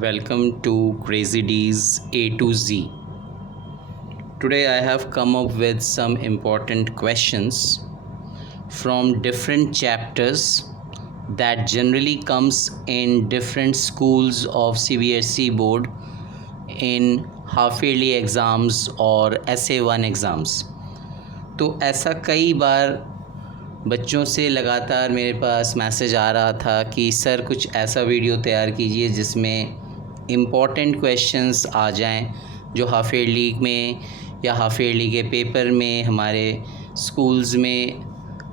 Welcome to Crazy D's A to Z. Today I have come up with some important questions from different chapters that generally comes in different schools of CBSE board in half yearly exams और SA1 exams. तो ऐसा कई बार बच्चों से लगातार मेरे पास message आ रहा था कि सर कुछ ऐसा वीडियो तैयार कीजिए जिसमें इम्पॉर्टेंट क्वेश्चंस आ जाएं जो हाफ ईयरली में या हाफ ईयरली के पेपर में हमारे स्कूल्स में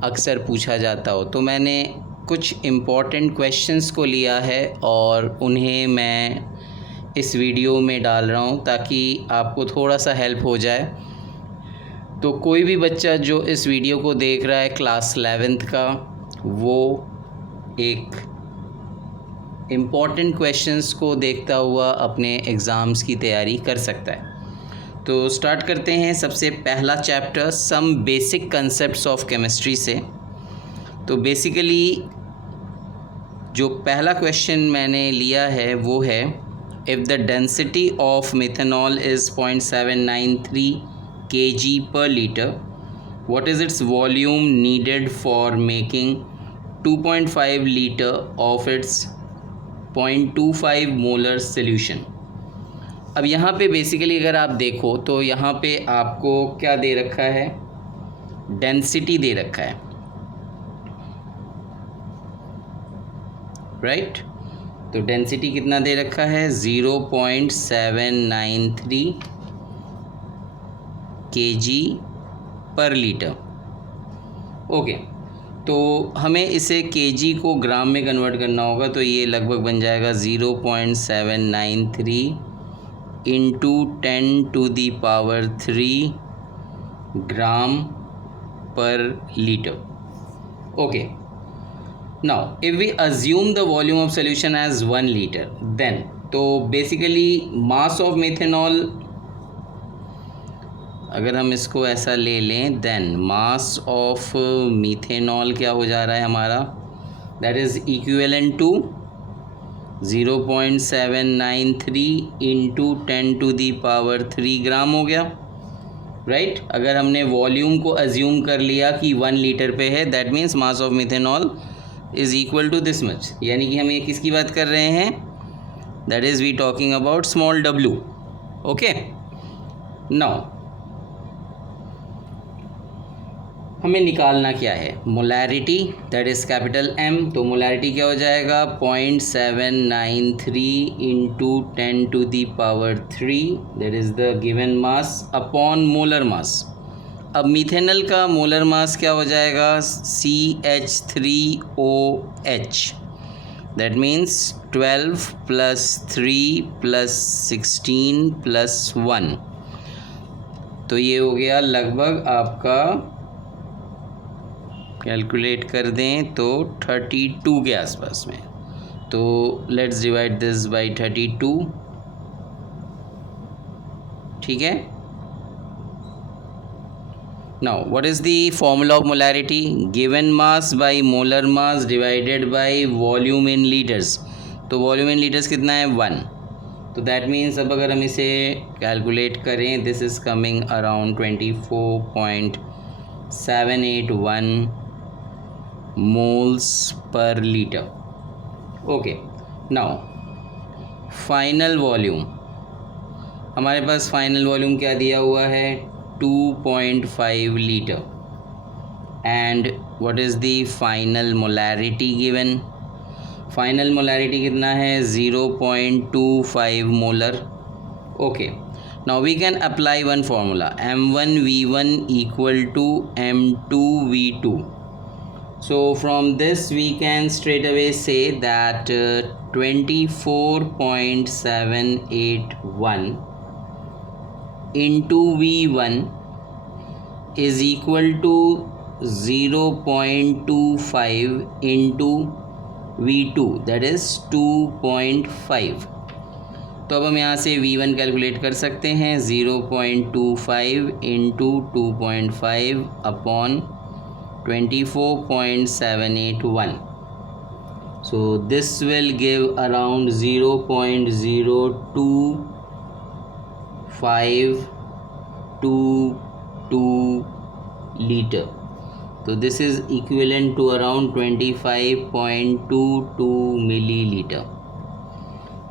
अक्सर पूछा जाता हो। तो मैंने कुछ इम्पॉर्टेंट क्वेश्चंस को लिया है और उन्हें मैं इस वीडियो में डाल रहा हूं ताकि आपको थोड़ा सा हेल्प हो जाए। तो कोई भी बच्चा जो इस वीडियो को देख रहा है क्लास 11th का, वो एक इम्पॉर्टेंट क्वेश्चंस को देखता हुआ अपने एग्ज़ाम्स की तैयारी कर सकता है। तो स्टार्ट करते हैं। सबसे पहला chapter some basic concepts of chemistry से। तो बेसिकली जो पहला क्वेश्चन मैंने लिया है वो है, if the density of methanol is 0.793 kg per liter, what is its volume needed for making 2.5 liter of its 0.25 molar solution। अब यहाँ पे बेसिकली अगर आप देखो तो यहाँ पे आपको क्या दे रखा है, डेंसिटी दे रखा है, राइट। तो डेंसिटी कितना दे रखा है, 0.793 kg पर लीटर। ओके, तो हमें इसे kg को ग्राम में कन्वर्ट करना होगा। तो ये लगभग बन जाएगा 0.793 into 10⁻³ gram per litre. Okay, now if we assume the volume of solution as 1 litre, then तो बेसिकली मास ऑफ मिथेनॉल, अगर हम इसको ऐसा ले लें, देन मास ऑफ मीथेनॉल क्या हो जा रहा है हमारा, that is equivalent to 0.793 into 10⁻³ gram हो गया, राइट। अगर हमने वॉल्यूम को अज्यूम कर लिया कि 1 लीटर पे है, that means mass of methanol is equal to this much. यानी कि हम ये किसकी बात कर रहे हैं, that is we talking about small w। Okay, now हमें निकालना क्या है, molarity, that is capital M। तो मोलैरिटी क्या हो जाएगा, 0.793 into 10⁻³ that is the given mass upon molar mass. अब मीथेनॉल का मोलर मास क्या हो जाएगा, CH3OH, दैट मीन्स 12 + 3 + 16 + 1। तो ये हो गया लगभग आपका, कैलकुलेट कर दें तो 32 के आसपास में। तो लेट्स डिवाइड दिस बाय 32, ठीक है। Now what is the formula of molarity, given mass by molar mass divided by volume in litres. तो वॉल्यूम इन लीटर्स कितना है, 1। तो दैट मीन्स अब अगर हम इसे कैलकुलेट करें, this is coming around 24.781 moles per litre. Okay, now final volume, हमारे पास फाइनल वॉल्यूम क्या दिया हुआ है, 2.5 litre. And what is the final molarity given, final molarity कितना है, 0.25 molar. Okay, now we can apply one formula, M1V1 = M2V2। So from this we can straight away say that 24.781 into V1 is equal to 0.25 into V2, that is 2.5। तो अब हम यहाँ से V1 calculate कर सकते हैं, 0.25 into 2.5 upon 24.781। So this will give around 0.0252 liter. So this is equivalent to around 25.22 milliliter.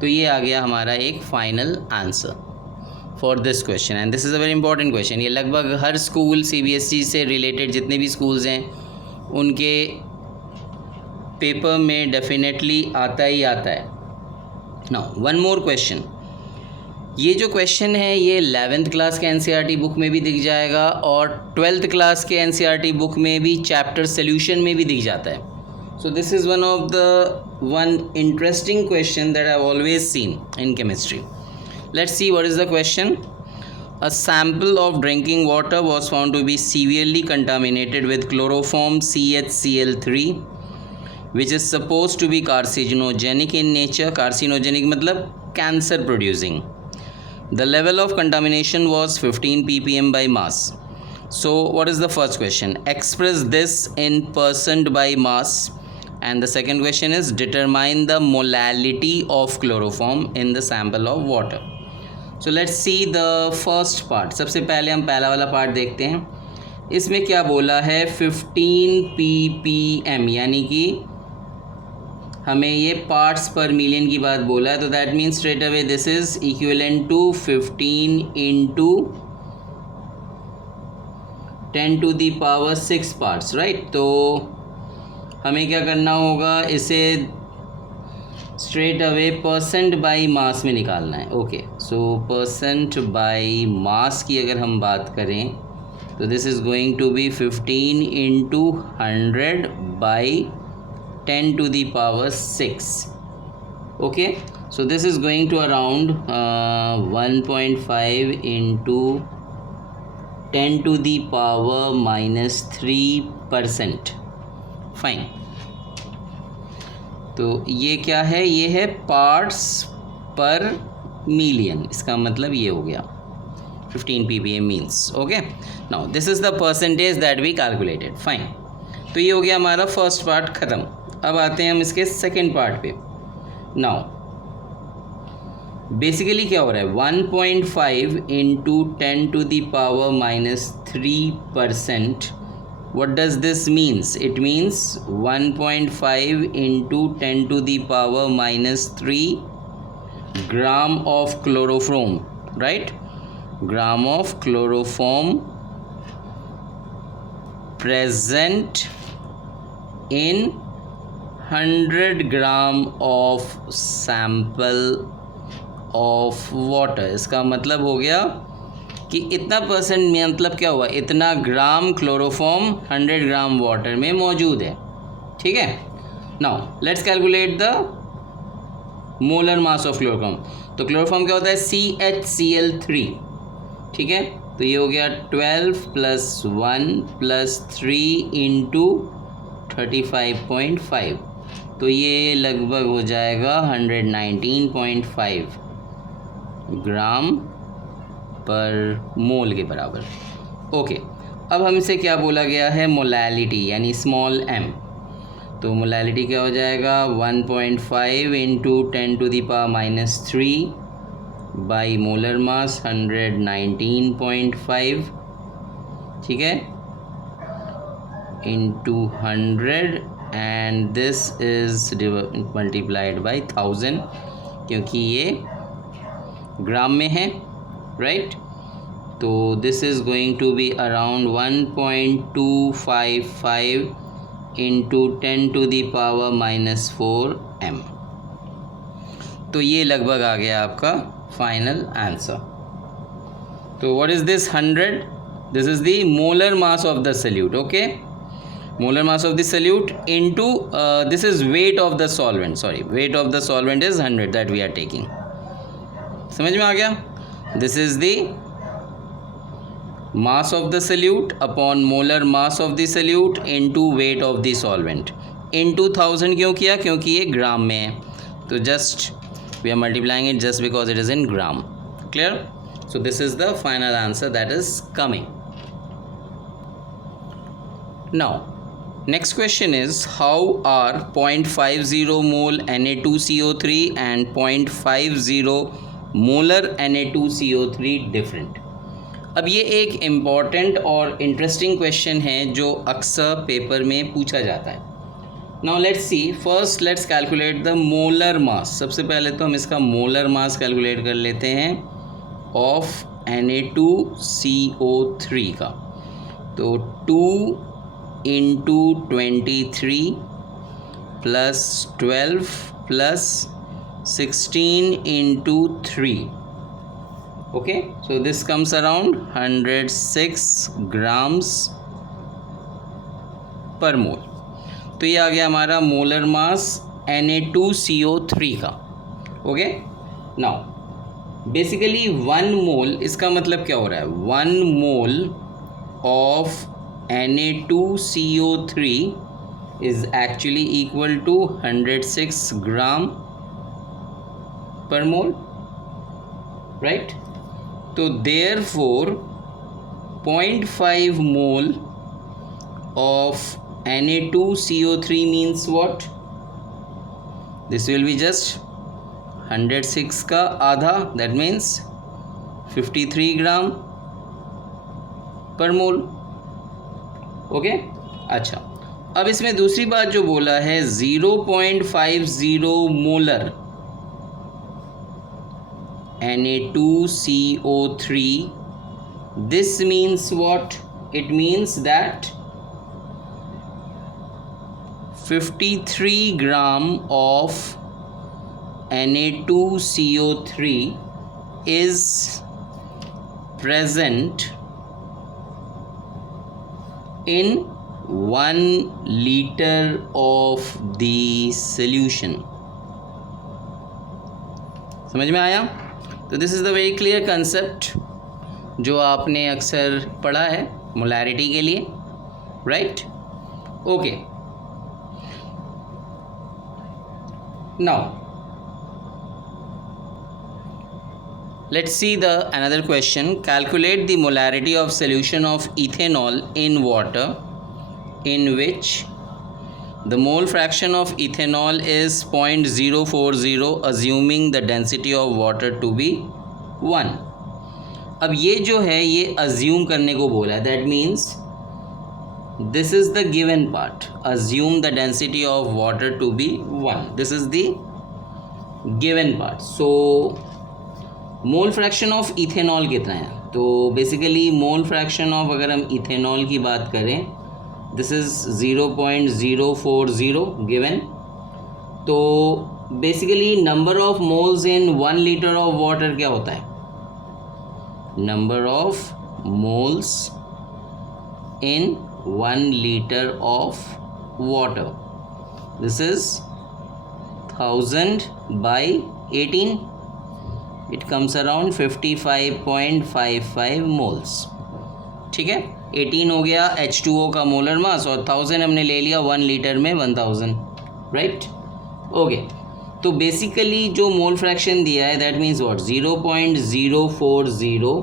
तो ये आ गया हमारा एक final answer for this question and this is a very important question. ये लगभग हर स्कूल CBSE से रिलेटेड जितने भी स्कूल्स हैं उनके पेपर में डेफिनेटली आता ही आता है. Now one more question. ये जो क्वेश्चन है ये 11th क्लास के NCERT बुक में भी दिख जाएगा और 12th क्लास के NCERT बुक में भी चैप्टर सोल्यूशन में भी दिख जाता है. So this is one of the interesting question that I have always seen in chemistry. Let's see what is the question. A sample of drinking water was found to be severely contaminated with chloroform CHCl3 which is supposed to be carcinogenic in nature. Carcinogenic मतलब cancer producing. The level of contamination was 15 ppm by mass. So what is the first question? Express this in percent by mass. And the second question is determine the molality of chloroform in the sample of water. So let's see the first part. सबसे पहले हम पहला वाला part देखते हैं. इसमें क्या बोला है 15 ppm यानी कि हमें ये पार्ट्स पर मिलियन की बात बोला है. तो that means straight away this is equivalent to 15 into 10⁻⁶ parts, right. तो हमें क्या करना होगा, इसे straight away percent by mass में निकालना है. Okay, so percent by mass की अगर हम बात करें तो this is going to be 15 into 100 by 10⁻⁶. okay, so this is going to around 1.5 into 10⁻⁻3%. Fine. तो ये क्या है, ये है पार्ट्स पर मिलियन. इसका मतलब ये हो गया 15 ppm means. Okay, now this is the percentage that we calculated. Fine. तो ये हो गया हमारा फर्स्ट पार्ट ख़त्म. अब आते हैं हम इसके सेकेंड पार्ट पे. नाउ बेसिकली क्या हो रहा है, 1.5 into 10⁻⁻3%. What does this means? It means 1.5 into 10⁻⁻3 gram of chloroform, right. Gram of chloroform present in 100 gram of sample of water. इसका मतलब हो गया कि इतना परसेंट में, मतलब क्या हुआ, इतना ग्राम क्लोरोफॉर्म 100 ग्राम वाटर में मौजूद है. ठीक है. Now let's calculate the molar mass of chloroform. तो क्लोरोफॉर्म क्या होता है, CHCl3. ठीक है. तो ये हो गया 12 + 1 + 3 इंटू 35.5. तो ये लगभग हो जाएगा 119.5 ग्राम पर मोल के बराबर. ओके, अब हमसे क्या बोला गया है, मोलैलिटी यानी स्मॉल m. तो मोलैलिटी क्या हो जाएगा, 1.5 इंटू 10⁻³ बाई मोलर मास 119.5. ठीक है, into 100 and this is multiplied by 1000 क्योंकि ये ग्राम में है, राइट. तो this is going to be around 1.255 into 10⁻⁻4 m. तो ये लगभग आ गया आपका फाइनल आंसर. तो what is this 100? This is the molar mass of the solute. Okay, molar mass of the solute into this is weight of the solvent. Sorry, weight of the solvent is 100 that we are taking. समझ में आ गया. This is the mass of the solute upon molar mass of the solute into weight of the solvent. into 1000 क्यों किया, क्योंकि ये gram में है. तो just we are multiplying it just because it is in gram. Clear? So this is the final answer that is coming. Now Next question is, how are 0.50 mole Na2CO3 and 0.50 molar Na2CO3 different? अब ये एक important और interesting question है जो अक्सर paper में पूछा जाता है. Now let's C, first let's calculate the molar मास. सबसे पहले तो हम इसका मोलर मास कैलकुलेट कर लेते हैं ऑफ Na2CO3 का. तो 2 into 23 plus 12 plus 16 into 3. Okay, so this comes around 106 grams per mole. तो ये आ गया हमारा मोलर मास Na2CO3 का. ओके, नाउ बेसिकली 1 मोल, इसका मतलब क्या हो रहा है, 1 mole of Na2CO3 is actually equal to 106 gram per mole, right? So therefore 0.5 mole of Na2CO3 means what? This will be just 106 का आधा, that means 53 gram per mole. Okay, अच्छा, अब इसमें दूसरी बात जो बोला है 0.50 molar Na2CO3, this means what? It means that 53 gram of Na2CO3 is present in 1 liter of the solution. समझ में आया? तो this is the very clear concept जो आपने अक्सर पढ़ा है मोलैरिटी के लिए, right? Okay, now let's see the another question. Calculate the molarity of solution of ethanol in water in which the mole fraction of ethanol is 0.040, assuming the density of water to be 1. अब ये जो है ये assume करने को बोला है, that means this is the given part, assume the density of water to be 1. This is the given part. So mole fraction of ethanol कितना है? तो बेसिकली मोल फ्रैक्शन ऑफ, अगर हम इथेनॉल की बात करें, दिस इज़ 0.040 गिवन. तो basically number of moles in 1 litre of water क्या होता है? Number of moles in 1 litre of water, this is 1000 by 18. It comes around 55.55 moles. ठीक है, 18 हो गया H2O का मोलर मास और 1000 हमने ले लिया 1 लीटर में 1000, राइट? ओके, तो बेसिकली जो मोल फ्रैक्शन दिया है that means what, 0.040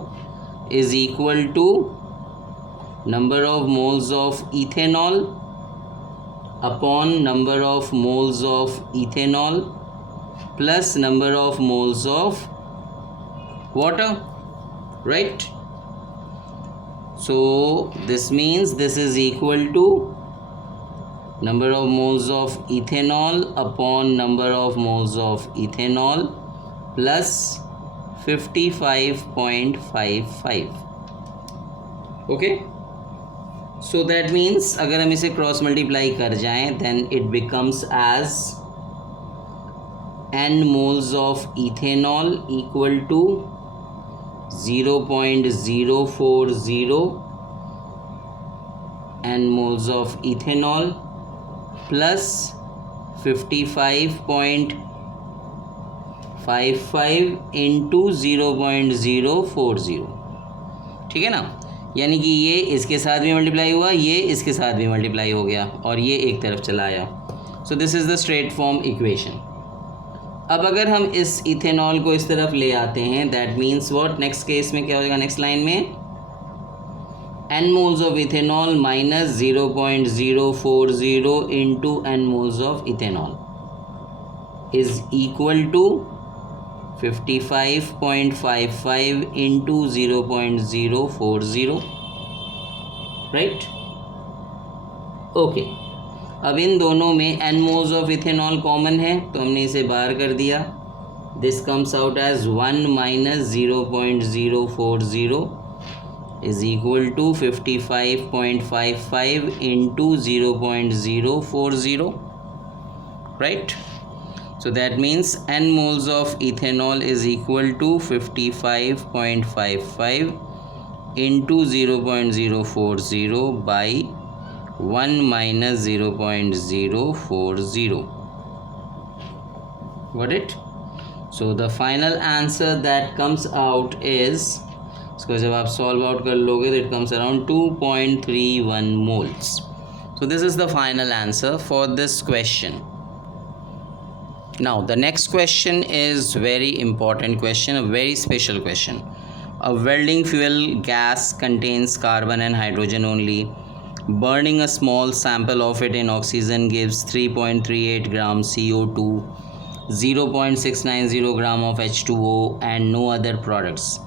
is equal to number of moles of ethanol upon number of moles of ethanol plus number of moles of water, right? So this means this is equal to number of moles of ethanol upon number of moles of ethanol plus 55.55. okay, so that means अगर हम इसे cross multiply कर जाएं then it becomes as n moles of ethanol equal to 0.040 n moles of ethanol plus 55.55 into 0.040. ठीक है ना? यानी कि ये इसके साथ भी मल्टीप्लाई हुआ, ये इसके साथ भी मल्टीप्लाई हो गया और ये एक तरफ चला आया. सो this is the straight form equation. अब अगर हम इस इथेनॉल को इस तरफ ले आते हैं that means what, next case में क्या हो जाएगा, नेक्स्ट लाइन में n moles of ethanol minus 0.040 into n moles of ethanol is equal to 55.55 into 0.040, right. Okay, अब इन दोनों में n moles of ethanol common है तो हमने इसे बाहर कर दिया। This comes out as 1 minus 0.040 is equal to 55.55 into 0.040, right? So that means n moles of ethanol is equal to 55.55 into 0.040 by 1 minus 0.040. Got it? So the final answer that comes out is, इसको जब आप solve out कर लोगे तो it comes around 2.31 moles. So this is the final answer for this question. Now the next question is very important question, a very special question. A welding fuel gas contains carbon and hydrogen only. Burning a small sample of it in oxygen gives 3.38 gram CO2, 0.690 gram of H2O and no other products.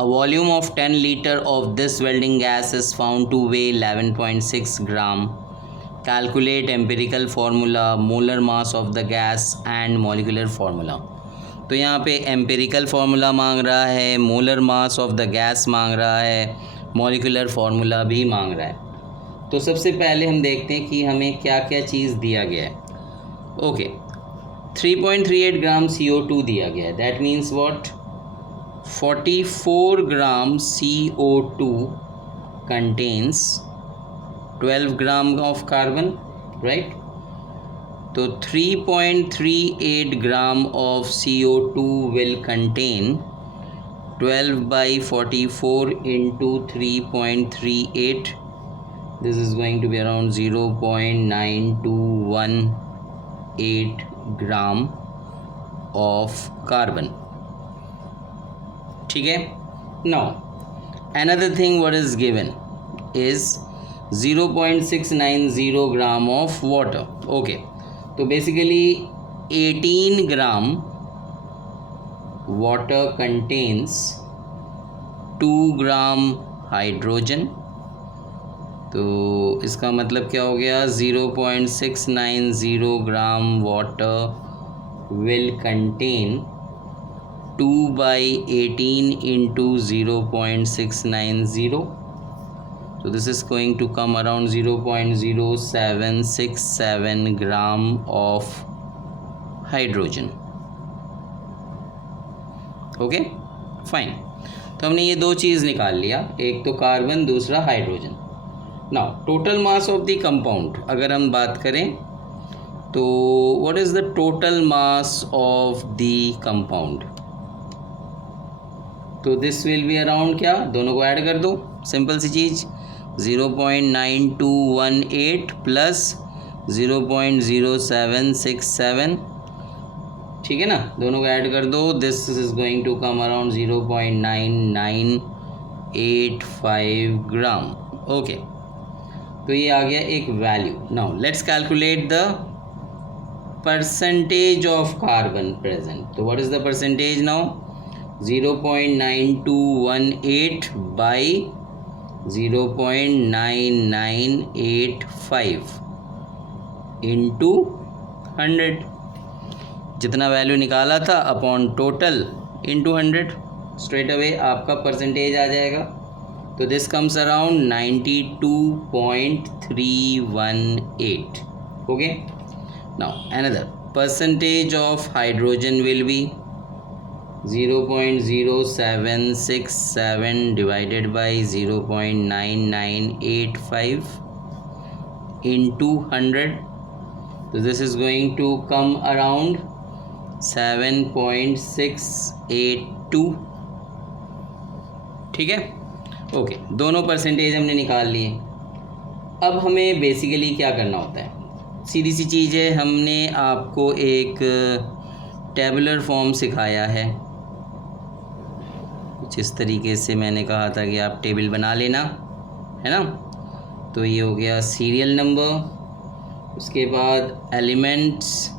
A volume of 10 liter of this welding gas is found to weigh 11.6 gram. Calculate empirical formula, molar mass of the gas and molecular formula. तो यहाँ पे empirical formula मांग रहा है, molar mass of the gas मांग रहा है, molecular formula भी मांग रहा है। तो सबसे पहले हम देखते हैं कि हमें क्या क्या चीज़ दिया गया है। ओके, 3.38 ग्राम CO2 दिया गया है। That means what? 44 gram CO2 contains 12 gram of carbon, right? तो 3.38 gram of CO2 will contain 12 by 44 into 3.38. This is going to be around 0.9218 gram of carbon. ठीक है। Now another thing what is given is 0.690 gram of water. Okay, तो basically 18 gram water contains 2 gram hydrogen. तो इसका मतलब क्या हो गया? 0.690 gram water will contain 2 by 18 into 0.690. So this is going to come around 0.0767 gram of hydrogen. Okay, fine. तो हमने ये दो चीज़ निकाल लिया, एक तो कार्बन, दूसरा hydrogen. Now total mass of the compound अगर हम बात करें तो what is the total mass of the compound? तो दिस विल बी अराउंड क्या? दोनों को ऐड कर दो, सिंपल सी चीज़, 0.9218 प्लस 0.0767, ठीक है ना? दोनों को ऐड कर दो, this is going to come around 0.9985 gram. Okay, तो ये आ गया एक value. Now let's calculate the percentage of carbon present. तो what is the percentage now? 0.9218 by 0.9985 into 100, जितना वैल्यू निकाला था upon total into 100, straight away आपका परसेंटेज आ जाएगा। तो this comes around 92.318। Okay, now another percentage of hydrogen will be 0.0767 divided by 0.9985 into 100. So this is going to come around 7.682, ठीक है। Okay, दोनों परसेंटेज हमने निकाल लिए। अब हमें बेसिकली क्या करना होता है? सीधी सी चीज़ है, हमने आपको एक टेबुलर फॉर्म सिखाया है। कुछ इस तरीके से मैंने कहा था कि आप टेबल बना लेना है ना। तो ये हो गया सीरियल नंबर। उसके बाद एलिमेंट्स,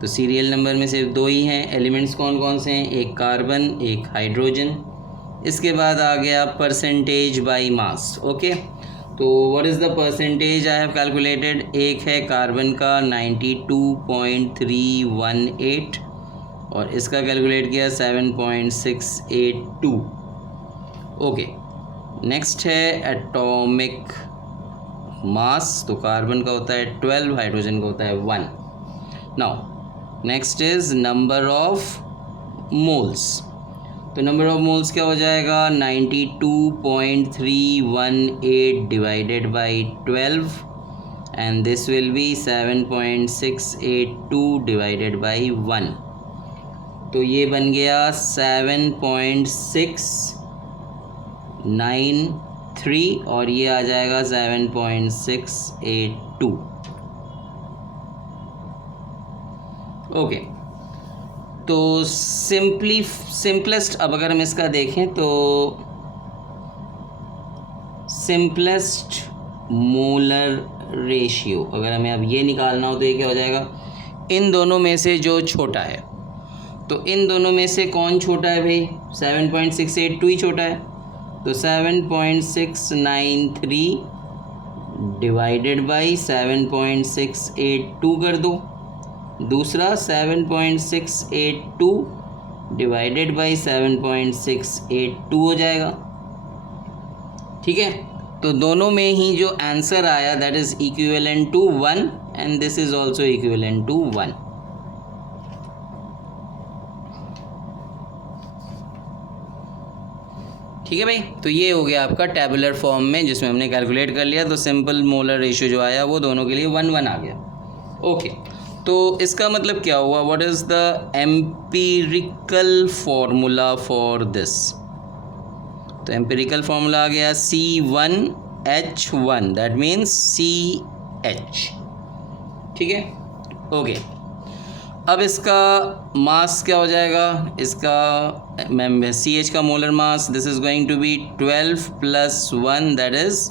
तो सीरियल नंबर में सिर्फ दो ही हैं। एलिमेंट्स कौन कौन से हैं, एक कार्बन एक हाइड्रोजन। इसके बाद आ गया परसेंटेज बाय मास। ओके, तो what is the percentage I have calculated. एक है कार्बन का 92.318 और इसका कैलकुलेट किया 7.682। ओके, नेक्स्ट है एटॉमिक मास। तो कार्बन का होता है 12, हाइड्रोजन का होता है 1। Now next is number of moles. तो नंबर ऑफ मोल्स क्या हो जाएगा, 92.318 divided by 12 and this will be 7.682 divided by 1। तो ये बन गया 7.693 और ये आ जाएगा 7.682। ओके, तो सिंपलेस्ट, अब अगर हम इसका देखें तो सिंपलेस्ट मोलर रेशियो अगर हमें अब ये निकालना हो तो ये क्या हो जाएगा, इन दोनों में से जो छोटा है। तो इन दोनों में से कौन छोटा है भाई, 7.682 ही छोटा है। तो 7.693 डिवाइडेड बाई 7.682 कर दो। दूसरा 7.682 डिवाइडेड बाई 7.682 हो जाएगा। ठीक है, तो दोनों में ही जो आंसर आया that is equivalent to 1 and this is also equivalent to 1। ठीक है भाई, तो ये हो गया आपका टेबुलर फॉर्म में जिसमें हमने कैलकुलेट कर लिया। तो सिंपल मोलर रेशियो जो आया वो दोनों के लिए 1:1 आ गया। ओके, तो इसका मतलब क्या हुआ, what is the empirical formula for this. तो एम्पिरिकल फॉर्मूला आ गया C1H1 दैट मीन्स CH। ठीक है, ओके। अब इसका मास क्या हो जाएगा, इसका CH का molar mass this is going to be 12 + 1 that is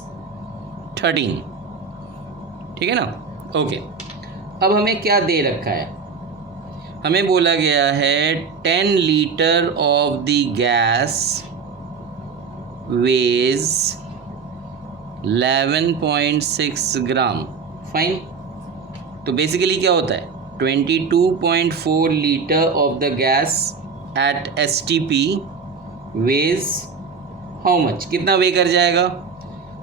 13। ठीक है ना, ओके। अब हमें क्या दे रखा है, हमें बोला गया है 10 litre of the gas weighs 11.6 gram. Fine, तो बेसिकली क्या होता है, 22.4 litre of the gas at STP weighs how much, कितना वे कर जाएगा,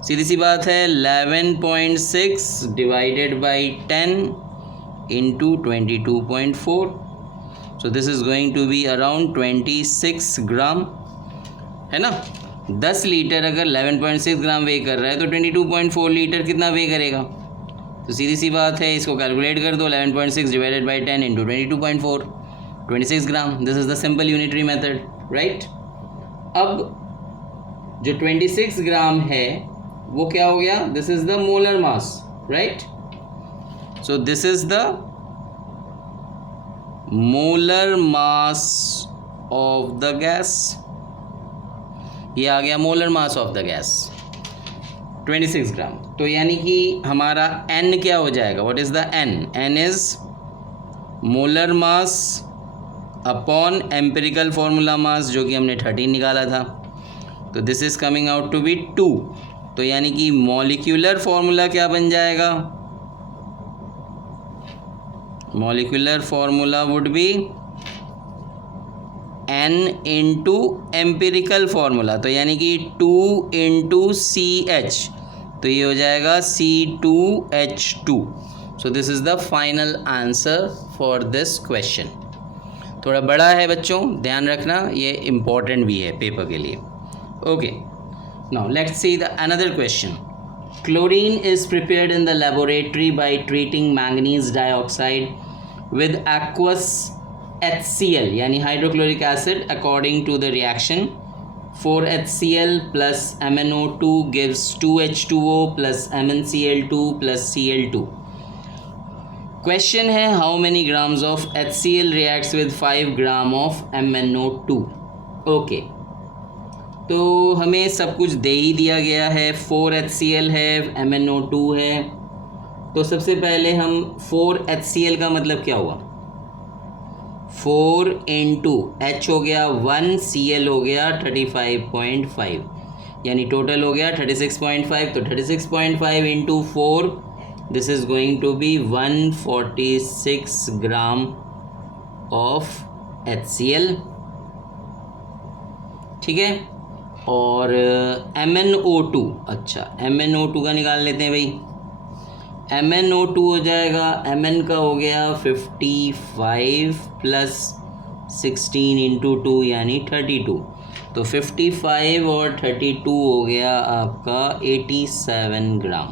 सीधी सी बात है 11.6 divided by 10 into 22.4, so this is going to be around 26 ग्राम, है ना। 10 लीटर अगर 11.6 ग्राम वे कर रहा है तो 22.4 लीटर कितना वे करेगा। तो सीधी सी बात है, इसको कैलकुलेट कर दो, 11.6 divided by 10 into 22.4, 26 gram. This is the simple unitary method, right. अब जो 26 ग्राम है वो क्या हो गया, this is the molar mass, right. So this is the molar mass of the gas, ये आ गया molar mass of the gas 26 gram. तो यानी कि हमारा N क्या हो जाएगा, what is the N, N is molar mass upon empirical formula mass जो कि हमने 13 निकाला था। तो this is coming out to be 2। तो यानी कि मॉलिक्यूलर फॉर्मूला क्या बन जाएगा, molecular formula would be N into empirical formula, तो यानी कि 2 into CH, तो ये हो जाएगा C2H2। So this is the final answer for this question. थोड़ा बड़ा है बच्चों, ध्यान रखना, ये इम्पॉर्टेंट भी है पेपर के लिए। Okay, now let's see the another question. Chlorine is prepared in the laboratory by treating manganese dioxide with aqueous HCl यानी hydrochloric acid. According to the reaction, 4HCl plus MnO2 gives 2H2O plus MnCl2 plus Cl2. Question है, how many grams of HCl reacts with 5 gram of MnO2? Okay, तो हमें सब कुछ दे ही दिया गया है। 4HCl है, MnO2 है। तो सबसे पहले हम 4HCl का मतलब क्या हुआ, 4 इंटू H हो गया 1, Cl हो गया 35.5, यानी टोटल हो गया 36.5। तो 36.5 into 4, this is going to be 146 gram of HCl। ठीक है। और MnO2, अच्छा MnO2 का निकाल लेते हैं भाई। MnO2 हो जाएगा, Mn का हो गया 55 प्लस 16 इंटू 2 यानी 32। तो 55 और 32 हो गया आपका 87 ग्राम।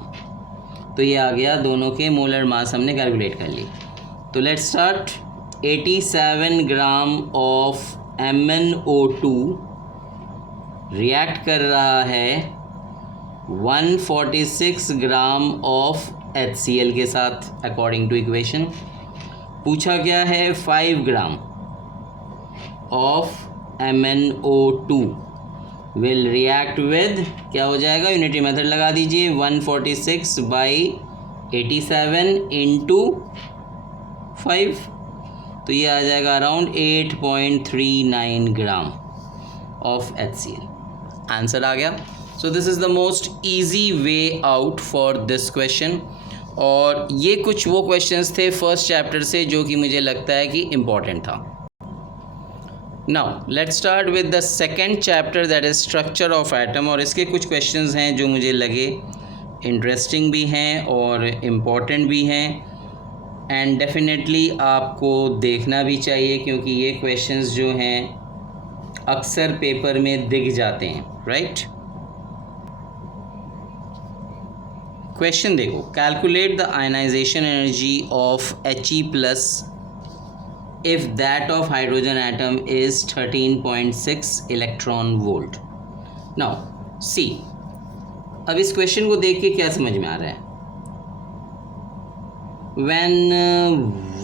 तो ये आ गया, दोनों के मोलर मास हमने कैलकुलेट कर ली। तो let's start. 87 gram of MnO2 react कर रहा है 146 ग्राम ऑफ HCl के साथ अकॉर्डिंग टू इक्वेशन। पूछा क्या है, 5 gram of MnO2 will react with, क्या हो जाएगा, यूनिटी मेथड लगा दीजिए, 146 बाई 87 इंटू 5। तो ये आ जाएगा around 8.39 gram of HCl। Answer आ गया। So this is the most easy way out for this question. और ये कुछ वो क्वेश्चंस थे फर्स्ट चैप्टर से जो कि मुझे लगता है कि इम्पॉर्टेंट था। Now let's start with the second chapter, that is structure of atom. और इसके कुछ क्वेश्चंस हैं जो मुझे लगे इंटरेस्टिंग भी हैं और इम्पॉर्टेंट भी हैं, एंड डेफिनेटली आपको देखना भी चाहिए क्योंकि ये क्वेश्चंस जो हैं अक्सर पेपर में दिख जाते हैं, राइट। क्वेश्चन देखो, calculate the ionisation energy of He plus if that of hydrogen atom is 13.6 electron volt. Now see, अब इस क्वेश्चन को देख के क्या समझ में आ रहा है, when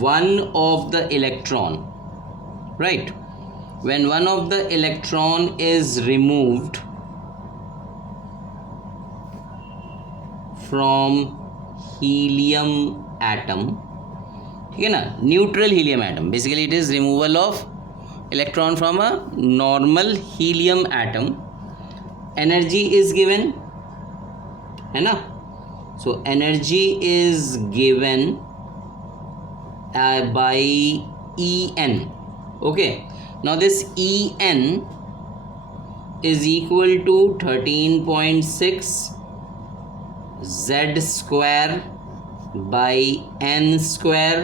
one of the electron, right, when one of the electron is removed from helium atom, ठीक है ना, neutral helium atom, basically it is removal of electron from a normal helium atom, energy is given, है ना। So energy is given by En. Okay, now this En is equal to 13.6 Z square by N square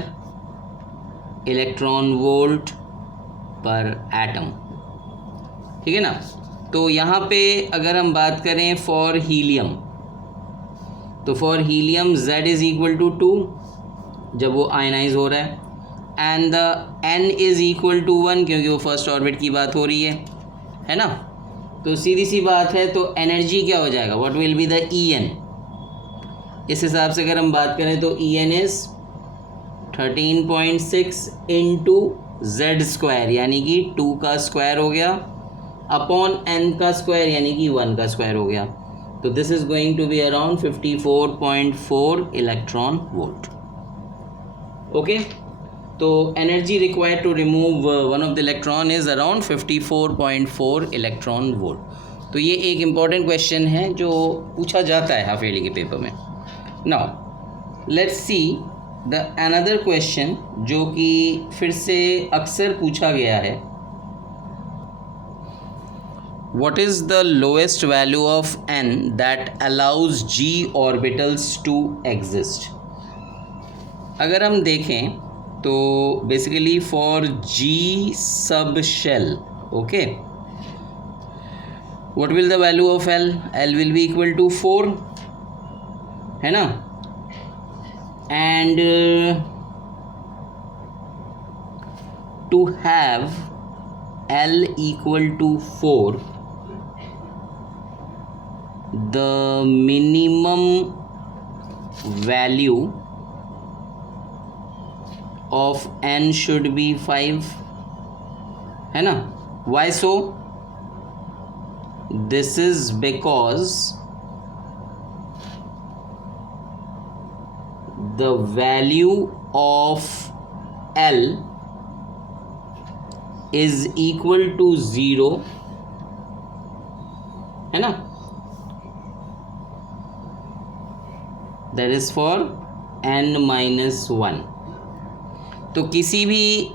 electron volt पर atom, ठीक है ना। तो यहाँ पे अगर हम बात करें फॉर हीलियम, तो for helium Z is equal to 2 जब वो आयनाइज हो रहा है, and the N is equal to 1 क्योंकि वो फर्स्ट ऑर्बिट की बात हो रही है ना। तो सीधी सी बात है, तो एनर्जी क्या हो जाएगा, what will be the En। इस हिसाब से अगर हम बात करें तो En is 13.6 into Z square यानी कि 2 का स्क्वायर हो गया अपॉन N का स्क्वायर यानी कि 1 का स्क्वायर हो गया। तो this is going to be around 54.4 electron volt. Okay, तो energy required to remove one of the electron is around 54.4 electron volt. तो ये एक इम्पॉर्टेंट क्वेश्चन है जो पूछा जाता है हाफ ईयरली के पेपर में। Now let's see the another question जो कि फिर से अक्सर पूछा गया है, what is the lowest value of N that allows G orbitals to exist. अगर हम देखें तो basically for G sub shell, okay, what will the value of L, L will be equal to 4, है ना, and to have L equal to 4 the minimum value of N should be 5, है ना। Why so? this is because the value of L is equal to 0, है ना, that is for n-1। तो किसी भी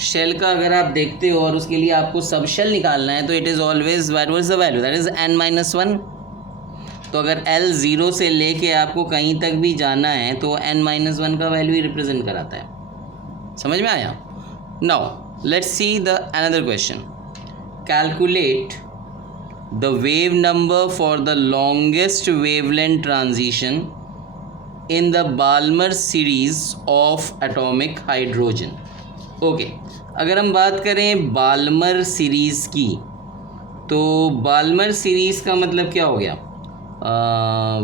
shell का अगर आप देखते हो और उसके लिए आपको सब शेल निकालना है तो it is always what was the value, that is n-1। तो अगर L 0 से लेके आपको कहीं तक भी जाना है तो n-1 का वैल्यू ही रिप्रेजेंट कराता है। समझ में आया? Now let's see the another question. Calculate the wave number for the longest wavelength transition in the Balmer series of atomic hydrogen. Okay, अगर हम बात करें बाल्मर सीरीज़ की तो बाल्मर सीरीज़ का मतलब क्या हो गया?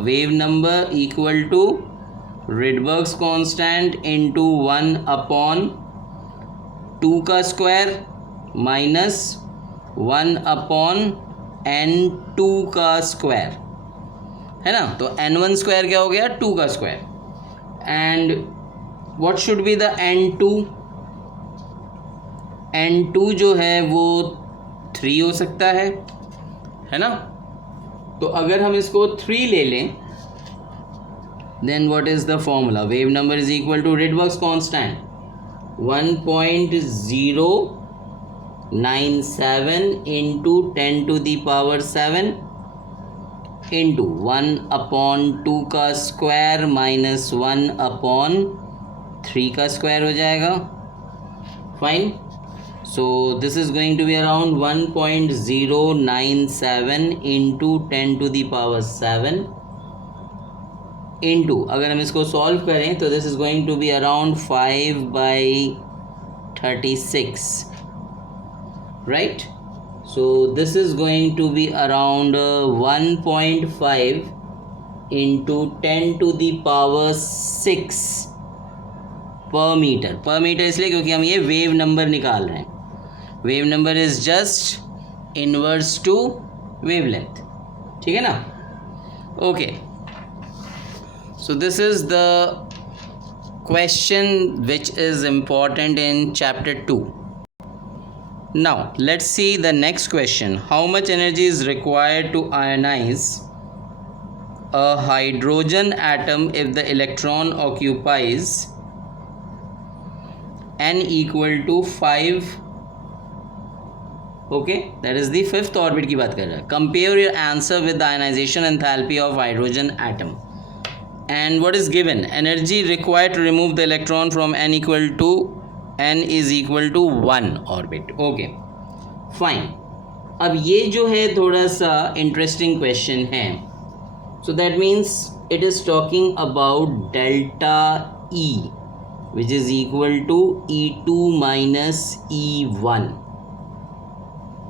Wave number equal to Rydberg's constant into 1/2 का स्क्वायर माइनस 1/n2 का स्क्वायर, है ना। तो n1 स्क्वायर क्या हो गया? 2 का square. And what should be the n2? n2 जो है वो 3 हो सकता है ना। तो अगर हम इसको 3 ले लें then what is the formula? Wave number is equal to Rydberg's constant 1.097 into 10⁻7 into 1/2 का स्क्वायर माइनस 1/3 का स्क्वायर हो जाएगा। Fine. So this is going to be around 1.097 into 10⁻7 into, अगर हम इसको सॉल्व करें तो this is going to be around 5/36, right? So this is going to be around 1.5 into 10⁻6 पर मीटर। पर मीटर इसलिए क्योंकि हम ये वेव नंबर निकाल रहे हैं। Wave number is just inverse to wavelength, ठीक है ना। Okay, so this is the question which is important in chapter 2। Now let's see the next question. How much energy is required to ionise a hydrogen atom if the electron occupies n equal to 5, okay, that is the 5th orbit की बात कर रहा है। Compare your answer with the ionisation enthalpy of hydrogen atom and what is given? Energy required to remove the electron from n is equal to 1 orbit. Okay fine. अब ये जो है थोड़ा सा इंटरेस्टिंग क्वेश्चन है। So that means it is talking about delta E which is equal to E2 minus E1,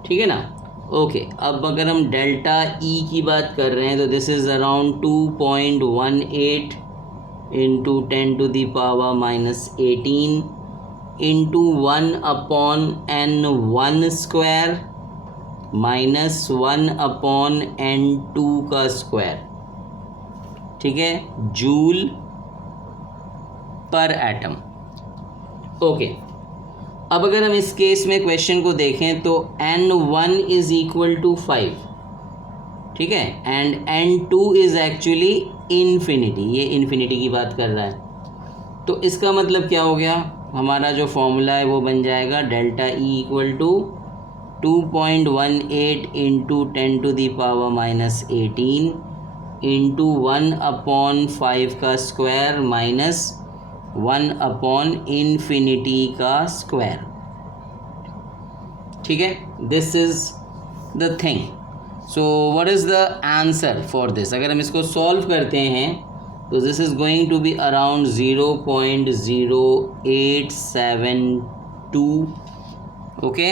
ठीक है ना। ओके, अब अगर हम डेल्टा E की बात कर रहे हैं तो this is around 2.18 into 10⁻−18 into 1/n1 square minus 1/n2 का स्क्वायर, ठीक है, जूल पर एटम। ओके, अब अगर हम इस केस में क्वेश्चन को देखें तो n1 इज इक्वल टू 5, ठीक है, and n2 is actually infinity. ये इन्फिनिटी की बात कर रहा है। तो इसका मतलब क्या हो गया? हमारा जो फॉर्मूला है वो बन जाएगा delta E equal to 2.18 into 10⁻−18 into 1/5 का स्क्वायर माइनस 1/∞ का स्क्वायर, ठीक है। This is the thing. So what is the answer for this? अगर हम इसको सॉल्व करते हैं तो this is going to be around 0.0872, okay,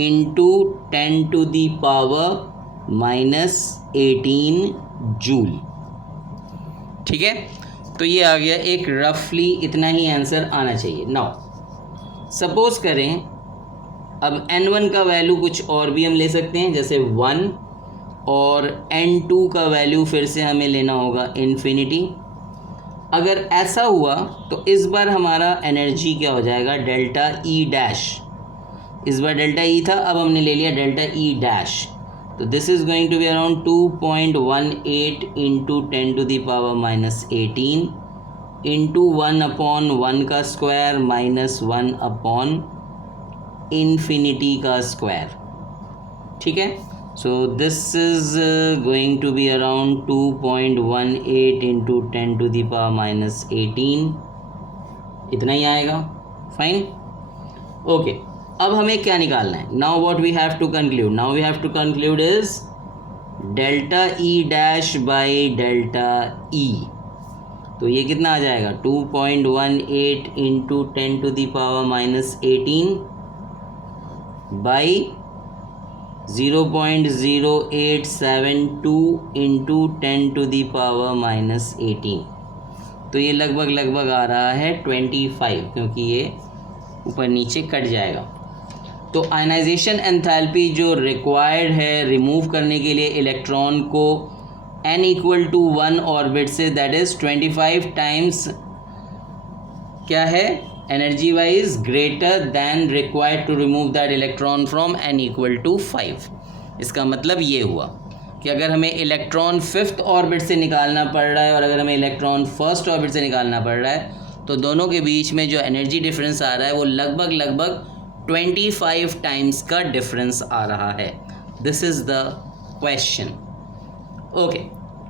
into 10⁻−18 joule, ठीक है। तो ये आ गया, एक रफली इतना ही आंसर आना चाहिए। नाउ सपोज करें अब n1 का वैल्यू कुछ और भी हम ले सकते हैं, जैसे 1 और n2 का वैल्यू फिर से हमें लेना होगा इन्फिनिटी। अगर ऐसा हुआ तो इस बार हमारा एनर्जी क्या हो जाएगा, डेल्टा ई डैश। इस बार डेल्टा ई था, अब हमने ले लिया डेल्टा ई डैश। तो this is going to be around 2.18 into 10⁻18 into 1/1 का स्क्वायर माइनस 1/, का स्क्वायर। ठीक है, so this is going to be around 2.18 into 10⁻18। इतना ही आएगा। Fine, okay. अब हमें क्या निकालना है? Now what we have to conclude, now we have to conclude is delta E dash by delta E. तो ये कितना आ जाएगा, 2.18 इंटू 10⁻18 बाई 0.0872 इंटू 10⁻18। तो ये लगभग आ रहा है 25, क्योंकि ये ऊपर नीचे कट जाएगा। तो आयनाइजेशन एंथैल्पी जो रिक्वायर्ड है रिमूव करने के लिए इलेक्ट्रॉन को n इक्वल टू 1 ऑर्बिट से, दैट इज 25 टाइम्स क्या है, energy wise greater than required to remove that electron from n equal to 5। इसका मतलब ये हुआ कि अगर हमें इलेक्ट्रॉन 5th ऑर्बिट से निकालना पड़ रहा है और अगर हमें इलेक्ट्रॉन 1st ऑर्बिट से निकालना पड़ रहा है, तो दोनों के बीच में जो एनर्जी डिफरेंस आ रहा है वो लगभग 25 टाइम्स का डिफरेंस आ रहा है। This is the question. Okay,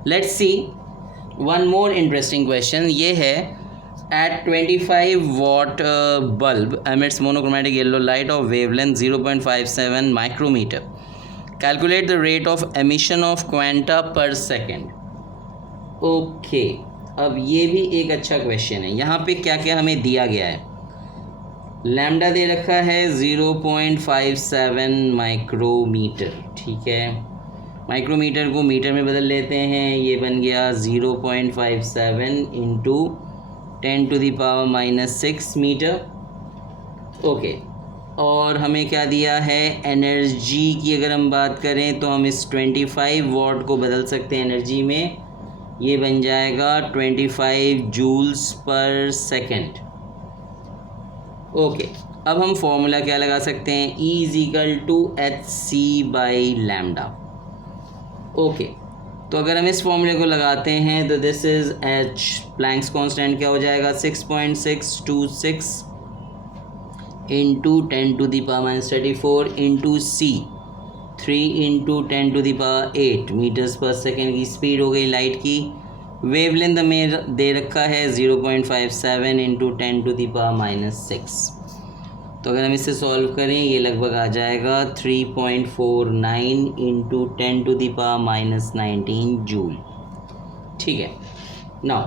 let's see one more interesting question. ये है, eight 25 watt bulb emits monochromatic yellow light of wavelength 0.57 micrometer. Calculate the rate of emission of quanta per second. Okay, अब ये भी एक अच्छा question है। यहाँ पे क्या क्या हमें दिया गया है, लैम्डा दे रखा है 0.57 माइक्रोमीटर। ठीक है, माइक्रोमीटर को मीटर में बदल लेते हैं, ये बन गया 0.57 इंटू 10⁻⁻6 मीटर। ओके, और हमें क्या दिया है, एनर्जी की अगर हम बात करें तो हम इस 25 वॉट को बदल सकते हैं एनर्जी में, ये बन जाएगा 25 जूल्स पर सेकेंड। ओके, अब हम फॉर्मूला क्या लगा सकते हैं, E is equal to hc/λ। Okay, तो अगर हम इस फॉर्मूले को लगाते हैं तो this is H, Planck's constant क्या हो जाएगा, 6.626 into 10⁻34 into C, 3 into 10⁸ metres per second की स्पीड हो गई लाइट की। वेवलेंथ में दे रखा है 0.57 इंटू 10⁻6। तो अगर हम इसे सॉल्व करें, ये लगभग आ जाएगा 3.49 इंटू 10⁻19 जूल। ठीक है, now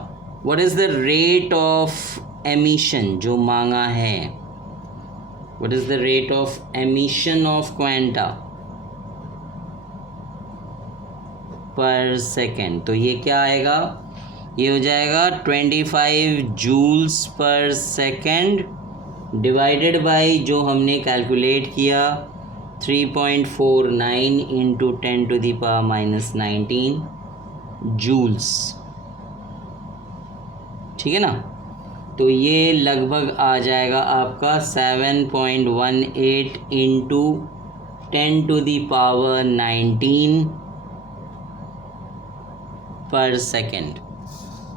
what is the rate of emission जो मांगा है, what is the rate of emission of quanta पर सेकेंड। तो ये क्या आएगा, ये हो जाएगा 25 joules per second divided by जो हमने कैलकुलेट किया 3.49 इंटू 10⁻19 जूल्स। ठीक है ना, तो ये लगभग आ जाएगा आपका 7.18 into 10⁻19 per second.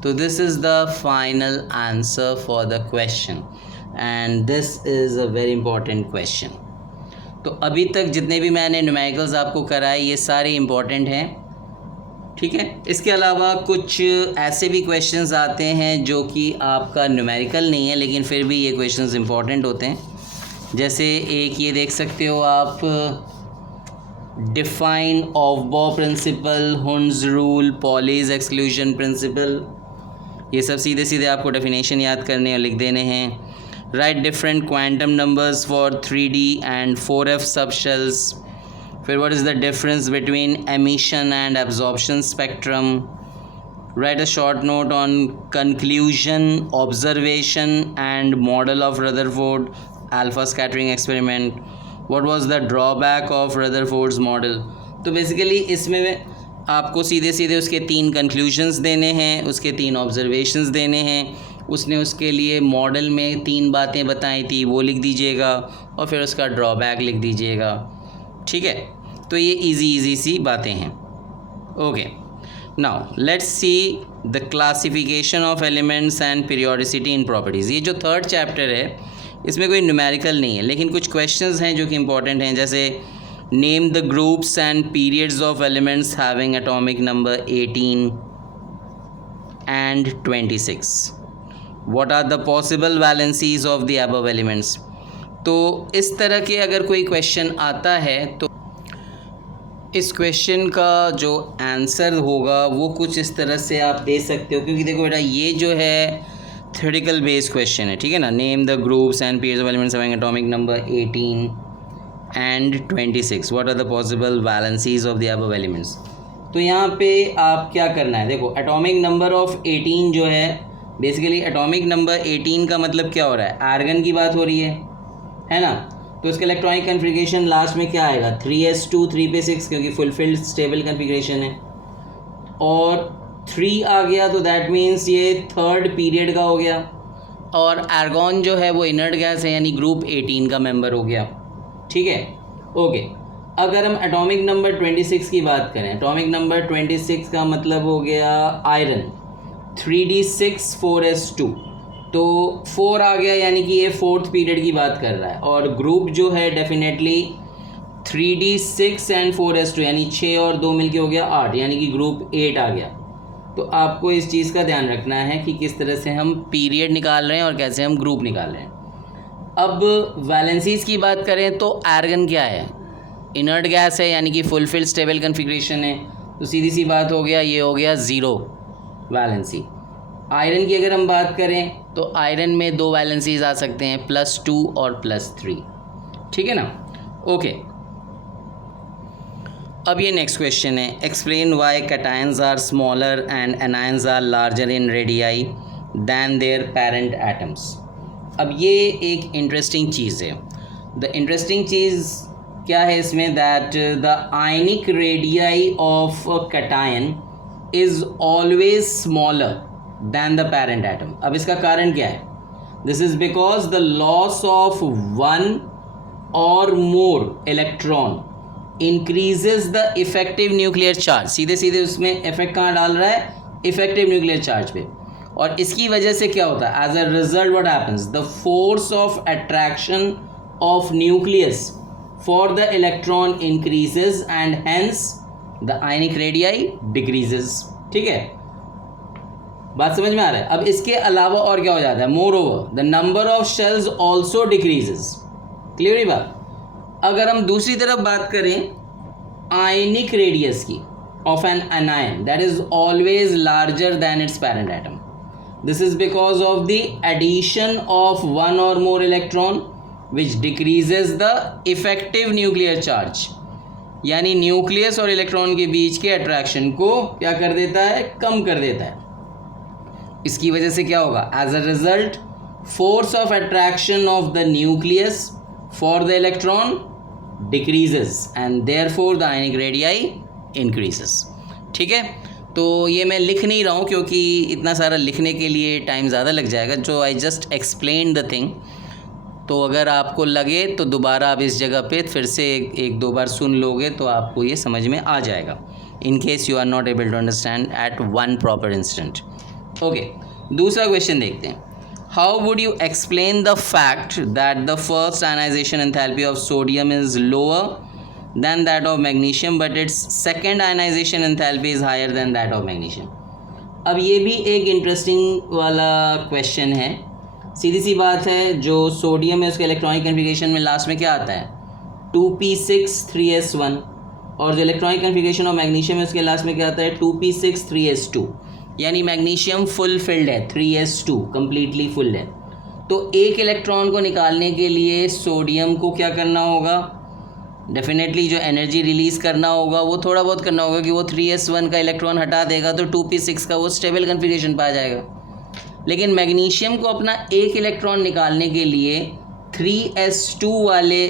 So this is the final answer for the question and this is a very important question. तो अभी तक जितने भी मैंने न्यूमेरिकल्स आपको कराए ये सारे इम्पॉर्टेंट हैं। ठीक है, इसके अलावा कुछ ऐसे भी क्वेश्चंस आते हैं जो कि आपका न्यूमेरिकल नहीं है लेकिन फिर भी ये क्वेश्चंस इम्पॉर्टेंट होते हैं। जैसे एक ये देख सकते हो आप, define Aufbau principle, Hund's rule, Pauli's exclusion principle, ये सब सीधे सीधे आपको डेफिनेशन याद करने और लिख देने हैं। Write different quantum numbers for 3D and 4F subshells. फिर what is the difference between emission and absorption spectrum. Write a short note on conclusion, observation and model of Rutherford alpha scattering experiment. What was the drawback of Rutherford's model? तो basically इसमें आपको सीधे सीधे उसके 3 conclusions देने हैं, उसके 3 observations देने हैं। उसने उसके लिए मॉडल में 3 बातें बताई थी, वो लिख दीजिएगा और फिर उसका ड्रॉबैक लिख दीजिएगा। ठीक है, तो ये इजी सी बातें हैं। Okay, now let's see the classification of elements and periodicity in properties. ये जो 3rd चैप्टर है इसमें कोई न्यूमेरिकल नहीं है, लेकिन कुछ क्वेश्चंस हैं जो कि इंपॉर्टेंट हैं, जैसे name the groups and periods of elements having atomic number 18 and 26। What are the possible valencies of the above elements. तो इस तरह के अगर कोई क्वेश्चन आता है तो इस क्वेश्चन का जो आंसर होगा वो कुछ इस तरह से आप दे सकते हो, क्योंकि देखो बेटा ये जो है थ्योरेटिकल बेस्ड क्वेश्चन है, ठीक है ना। Name the groups and periods of elements having atomic number 18 and 26। What are the possible valencies of the above elements. तो यहाँ पे आप क्या करना है, देखो एटॉमिक नंबर ऑफ 18 जो है, बेसिकली एटॉमिक नंबर 18 का मतलब क्या हो रहा है, आर्गन की बात हो रही है ना। तो इसका इलेक्ट्रॉनिक कन्फिग्रेशन लास्ट में क्या आएगा, 3s2 3 पे 6, क्योंकि फुलफिल्ड स्टेबल कन्फिग्रेशन है। और 3 आ गया तो दैट मीन्स ये 3rd पीरियड का हो गया। और आर्गॉन जो है वो इनर्ट गैस है, यानी ग्रुप 18 का मेंबर हो गया। ठीक है, ओके। अगर हम एटॉमिक नंबर 26 की बात करें, एटॉमिक नंबर 26 का मतलब हो गया आयरन, 3d6 4s2, तो 4 आ गया, यानी कि ये 4th पीरियड की बात कर रहा है। और ग्रुप जो है डेफिनेटली 3d6 एंड 4s2, यानी 6 और 2 मिलके हो गया 8, यानी कि ग्रुप 8 आ गया। तो आपको इस चीज़ का ध्यान रखना है कि किस तरह से हम पीरियड निकाल रहे हैं और कैसे हम ग्रुप निकाल रहे हैं। अब वैलेंसीज की बात करें तो आर्गन क्या है, इनर्ट गैस है, यानी कि फुलफिल्ड स्टेबल कन्फिग्रेशन है, तो सीधी सी बात हो गया, ये हो गया 0 वैलेंसी। आयरन की अगर हम बात करें तो आयरन में 2 वैलेंसीज आ सकते हैं, +2 और +3। ठीक है ना, ओके। अब ये नेक्स्ट क्वेश्चन है, explain why cations are smaller and anions are larger in radii than their parent atoms. अब ये एक इंटरेस्टिंग चीज़ है। द इंटरेस्टिंग चीज़ क्या है इसमें, that the ionic radii of cation is always smaller than the parent atom. अब इसका कारण क्या है, this is because the loss of 1 और more electron increases the effective nuclear charge. सीधे सीधे उसमें इफेक्ट कहाँ डाल रहा है, इफेक्टिव न्यूक्लियर चार्ज पे। और इसकी वजह से क्या होता है, as a result what happens, the force of attraction of nucleus for the electron increases and hence the ionic radii decreases. ठीक है, बात समझ में आ रहा है। अब इसके अलावा और क्या हो जाता है, moreover the number of shells also decreases. Clear है बात। अगर हम दूसरी तरफ बात करें आयनिक रेडियस की of an anion, that is always larger than its parent atom. This is because of the addition of 1 और more electron which decreases the effective nuclear charge, यानी न्यूक्लियस और इलेक्ट्रॉन के बीच के अट्रैक्शन को क्या कर देता है, कम कर देता है। इसकी वजह से क्या होगा, as a result force of attraction of the nucleus for the electron decreases and therefore the ionic radii increases। ठीक है, तो ये मैं लिख नहीं रहा हूँ क्योंकि इतना सारा लिखने के लिए टाइम ज़्यादा लग जाएगा, जो I just explain the thing. तो अगर आपको लगे तो दोबारा आप इस जगह पे फिर से एक दो बार सुन लोगे तो आपको ये समझ में आ जाएगा, in case you are not able to understand at one proper instant. Okay, दूसरा क्वेश्चन देखते हैं। How would you explain the fact that the first ionization enthalpy of sodium is lower than that of magnesium but its second ionization enthalpy is higher than that of magnesium? अब ये भी एक interesting वाला question है। सीधी सी बात है, जो सोडियम है उसके इलेक्ट्रॉनिक कन्फिग्रेशन में लास्ट में क्या आता है, 2p6 3s1, और जो इलेक्ट्रॉनिक कन्फिग्रेशन ऑफ मैग्नीशियम है उसके लास्ट में क्या आता है, 2p6 3s2, यानी मैग्नीशियम फुल फिल्ड है, 3s2 कम्प्लीटली फुल है। तो एक इलेक्ट्रॉन को निकालने के लिए सोडियम को क्या करना होगा, डेफिनेटली जो एनर्जी रिलीज़ करना होगा वो थोड़ा बहुत करना होगा कि वो 3s1 का इलेक्ट्रॉन हटा देगा तो 2p6 का वो स्टेबल कन्फिग्रेशन पा जाएगा। लेकिन मैग्नीशियम को अपना एक इलेक्ट्रॉन निकालने के लिए 3s2 वाले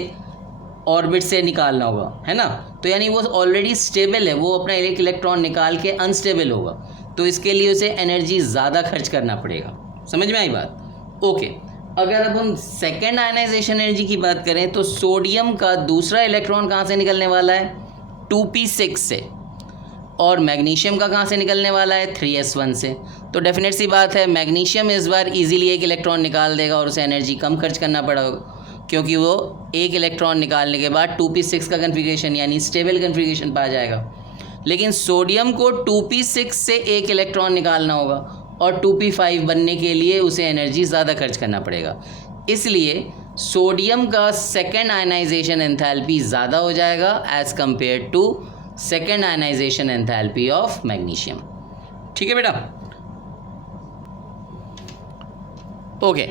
ऑर्बिट से निकालना होगा, है ना। तो यानी वो ऑलरेडी स्टेबल है, वो अपना एक इलेक्ट्रॉन निकाल के अनस्टेबल होगा, तो इसके लिए उसे एनर्जी ज़्यादा खर्च करना पड़ेगा। समझ में आई बात? ओके। अगर अब हम सेकेंड आयनाइजेशन एनर्जी की बात करें तो सोडियम का दूसरा इलेक्ट्रॉन कहाँ से निकलने वाला है? 2p6 से। और मैग्नीशियम का कहाँ से निकलने वाला है? 3s1 से। तो डेफिनेट सी बात है, मैग्नीशियम इस बार इजीली एक इलेक्ट्रॉन निकाल देगा और उसे एनर्जी कम खर्च करना पड़ेगा, क्योंकि वो एक इलेक्ट्रॉन निकालने के बाद 2p6 का कन्फिग्रेशन यानी स्टेबल कन्फिग्रेशन पा जाएगा। लेकिन सोडियम को 2p6 से एक इलेक्ट्रॉन निकालना होगा और 2p5 बनने के लिए उसे एनर्जी ज़्यादा खर्च करना पड़ेगा। इसलिए सोडियम का सेकेंड आयनाइजेशन एंथैल्पी ज़्यादा हो जाएगा as compared to second ionisation enthalpy of magnesium. ठीक है बेटा? ओके,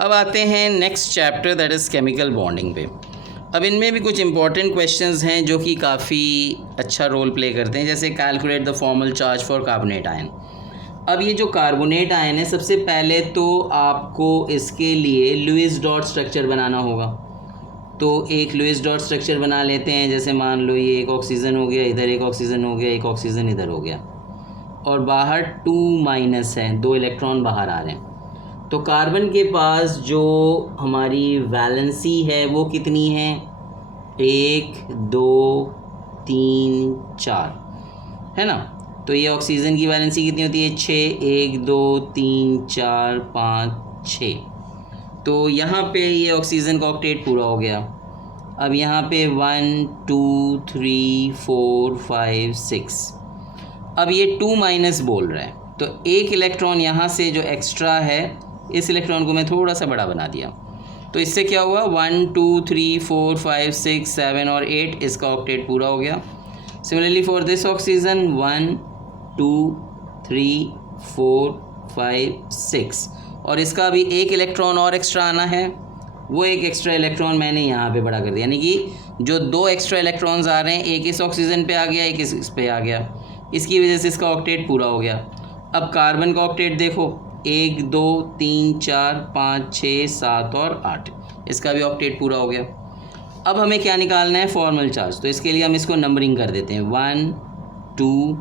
अब आते हैं next chapter that is chemical bonding पे। अब इनमें भी कुछ इंपॉर्टेंट क्वेश्चंस हैं जो कि काफ़ी अच्छा रोल प्ले करते हैं, जैसे calculate the formal charge for carbonate ion. अब ये जो कार्बोनेट आयन है, सबसे पहले तो आपको इसके लिए लुईस डॉट स्ट्रक्चर बनाना होगा। तो एक लुईस डॉट स्ट्रक्चर बना लेते हैं, जैसे मान लो ये एक ऑक्सीजन हो गया, इधर एक ऑक्सीजन हो गया, एक ऑक्सीजन इधर हो गया, और बाहर 2- है, 2 इलेक्ट्रॉन बाहर आ रहे हैं। तो कार्बन के पास जो हमारी वैलेंसी है वो कितनी है? 1 2 3 4, है ना। तो ये ऑक्सीजन की वैलेंसी कितनी होती है? 6। 1 2 3 4 5 6। तो यहाँ पे ये ऑक्सीजन का ऑक्टेट पूरा हो गया। अब यहाँ पे 1 2 3 4 5 6। अब ये 2- बोल रहा है, तो एक इलेक्ट्रॉन यहाँ से जो एक्स्ट्रा है, इस इलेक्ट्रॉन को मैं थोड़ा सा बड़ा बना दिया। तो इससे क्या हुआ? 1 2 3 4 5 6 7 और 8, इसका ऑक्टेट पूरा हो गया। सिमिलरली फॉर दिस ऑक्सीजन 1 2 3 4 5 6, और इसका भी एक इलेक्ट्रॉन और एक्स्ट्रा आना है। वो एक एक्स्ट्रा इलेक्ट्रॉन मैंने यहाँ पे बड़ा कर दिया, यानी कि जो 2 एक्स्ट्रा इलेक्ट्रॉन्स आ रहे हैं, एक इस ऑक्सीजन पे आ गया, एक इस पे आ गया, इसकी वजह से इसका ऑक्टेट पूरा हो गया। अब कार्बन का ऑक्टेट देखो, 1 2 3 4 5 6 7 और 8, इसका भी ऑक्टेट पूरा हो गया। अब हमें क्या निकालना है? Formal charge. तो इसके लिए हम इसको नंबरिंग कर देते हैं, 1 2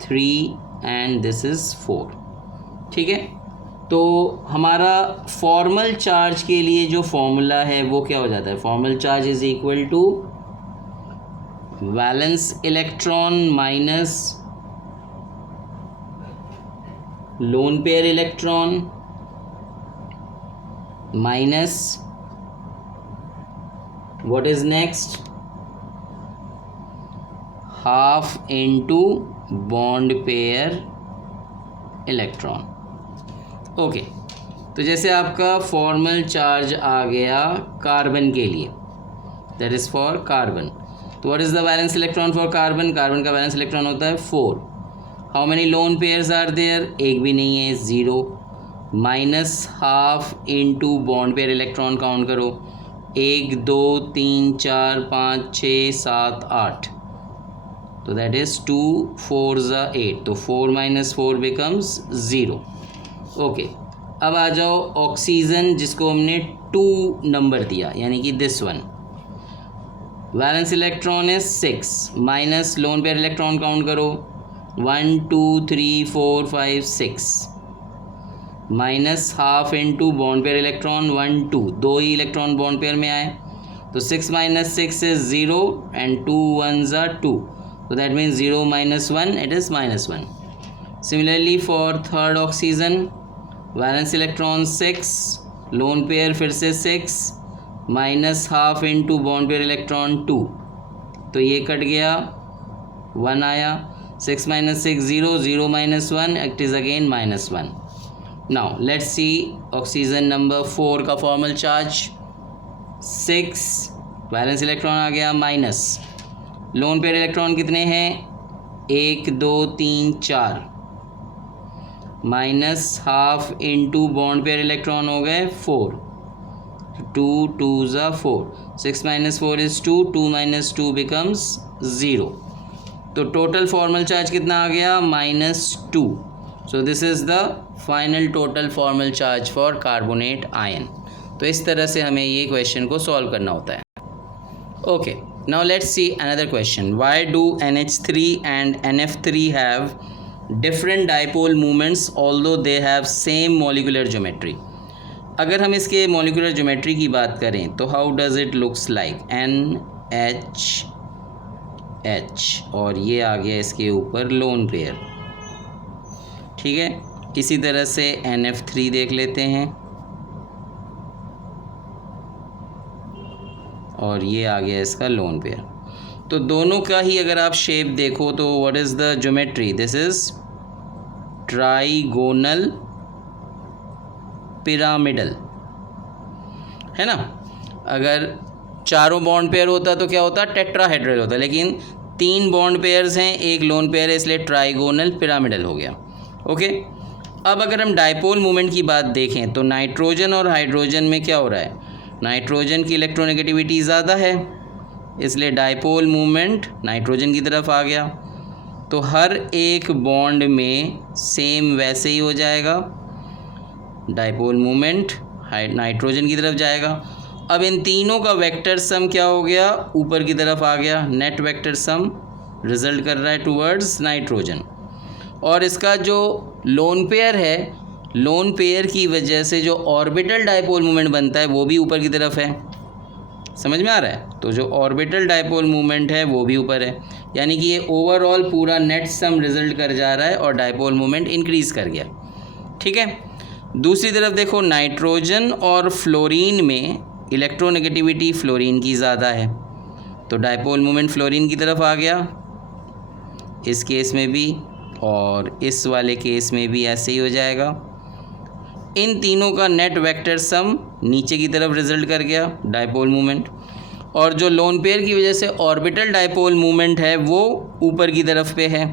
3 एंड दिस इज़ 4। ठीक है। तो हमारा फॉर्मल चार्ज के लिए जो फॉर्मूला है वो क्या हो जाता है? Formal charge is equal to valence electron minus lone pair electron minus what is next? Half into bond pair electron. Okay, तो जैसे आपका फॉर्मल चार्ज आ गया कार्बन के लिए, दैट इज़ फॉर कार्बन। तो what is the valence electron for carbon? Carbon का valence electron होता है 4। How many lone pairs are there? एक भी नहीं है, 0। Minus half into bond pair electron count करो, 1 2 3 4 5 6 7 8, तो दैट इज़ 2 4 8, तो 4 - 4 बिकम्स 0। ओके, अब आ जाओ ऑक्सीजन जिसको हमने 2 नंबर दिया, यानी कि this one. Valence electron is 6 minus lone pair electron count करो, 1 2 3 4 5 6 minus half into bond pair electron 1 2, 2 ही इलेक्ट्रॉन बॉन्ड पेयर में आए, तो 6 - 6 is 0 and 2 1s are 2, so that means 0 - 1 it is -1. Similarly for third oxygen, valence electron 6, lone pair फिर से 6 minus half into bond pair electron 2, तो ये cut गया, 1 आया, 6 - 6 0, 0 - 1 it is again -1. Now let's C oxygen number 4 का formal charge 6, valence electron आ गया minus, lone pair electron कितने हैं? 1 2 3 4 minus half into bond pair electron हो गए 4, 2 2s are 4, 6 - 4 is 2, 2 - 2 becomes 0, तो टोटल फॉर्मल चार्ज कितना आ गया? -2. सो this is the final total formal charge for carbonate ion. तो इस तरह से हमें ये क्वेश्चन को सॉल्व करना होता है। Okay, now let's see another question. Why do NH3 and NF3 have different dipole moments although they have same molecular geometry? अगर हम इसके molecular geometry की बात करें तो how does it looks like? NH और ये आ गया इसके ऊपर लोन पेयर, ठीक है। इसी तरह से NF3 देख लेते हैं और ये आ गया इसका लोन पेयर। तो दोनों का ही अगर आप शेप देखो तो what is the geometry? This is trigonal pyramidal, है ना। अगर चारों बॉन्ड पेयर होता तो क्या होता? टेट्राहेड्रल होता, लेकिन 3 बॉन्ड पेयर्स हैं, एक लोन पेयर है, इसलिए ट्राइगोनल पिरामिडल हो गया। ओके, अब अगर हम डाइपोल मोमेंट की बात देखें तो नाइट्रोजन और हाइड्रोजन में क्या हो रहा है? नाइट्रोजन की इलेक्ट्रोनेगेटिविटी ज़्यादा है, इसलिए डाइपोल मूवमेंट नाइट्रोजन की तरफ आ गया। तो हर एक बॉन्ड में सेम वैसे ही हो जाएगा, डाइपोल मूवमेंट नाइट्रोजन की तरफ जाएगा। अब इन तीनों का वेक्टर सम क्या हो गया? ऊपर की तरफ आ गया, नेट वेक्टर सम रिजल्ट कर रहा है टुवर्ड्स नाइट्रोजन। और इसका जो लोन पेयर है, लोन पेयर की वजह से जो ऑर्बिटल डाइपोल मूवमेंट बनता है वो भी ऊपर की तरफ है। समझ में आ रहा है? तो जो ऑर्बिटल डाइपोल मूवमेंट है वो भी ऊपर है, यानी कि ये ओवरऑल पूरा नेट सम रिजल्ट कर जा रहा है और डाइपोल मूवमेंट इंक्रीज़ कर गया, ठीक है। दूसरी तरफ देखो, नाइट्रोजन और फ्लोरीन में इलेक्ट्रोनेगेटिविटी फ्लोरीन की ज़्यादा है, तो डाइपोल मूवमेंट फ्लोरीन की तरफ आ गया इस केस में भी, और इस वाले केस में भी ऐसे ही हो जाएगा। इन तीनों का नेट वेक्टर सम नीचे की तरफ रिजल्ट कर गया डाइपोल मूवमेंट, और जो लोन पेयर की वजह से ऑर्बिटल डाइपोल मूवमेंट है वो ऊपर की तरफ पे है।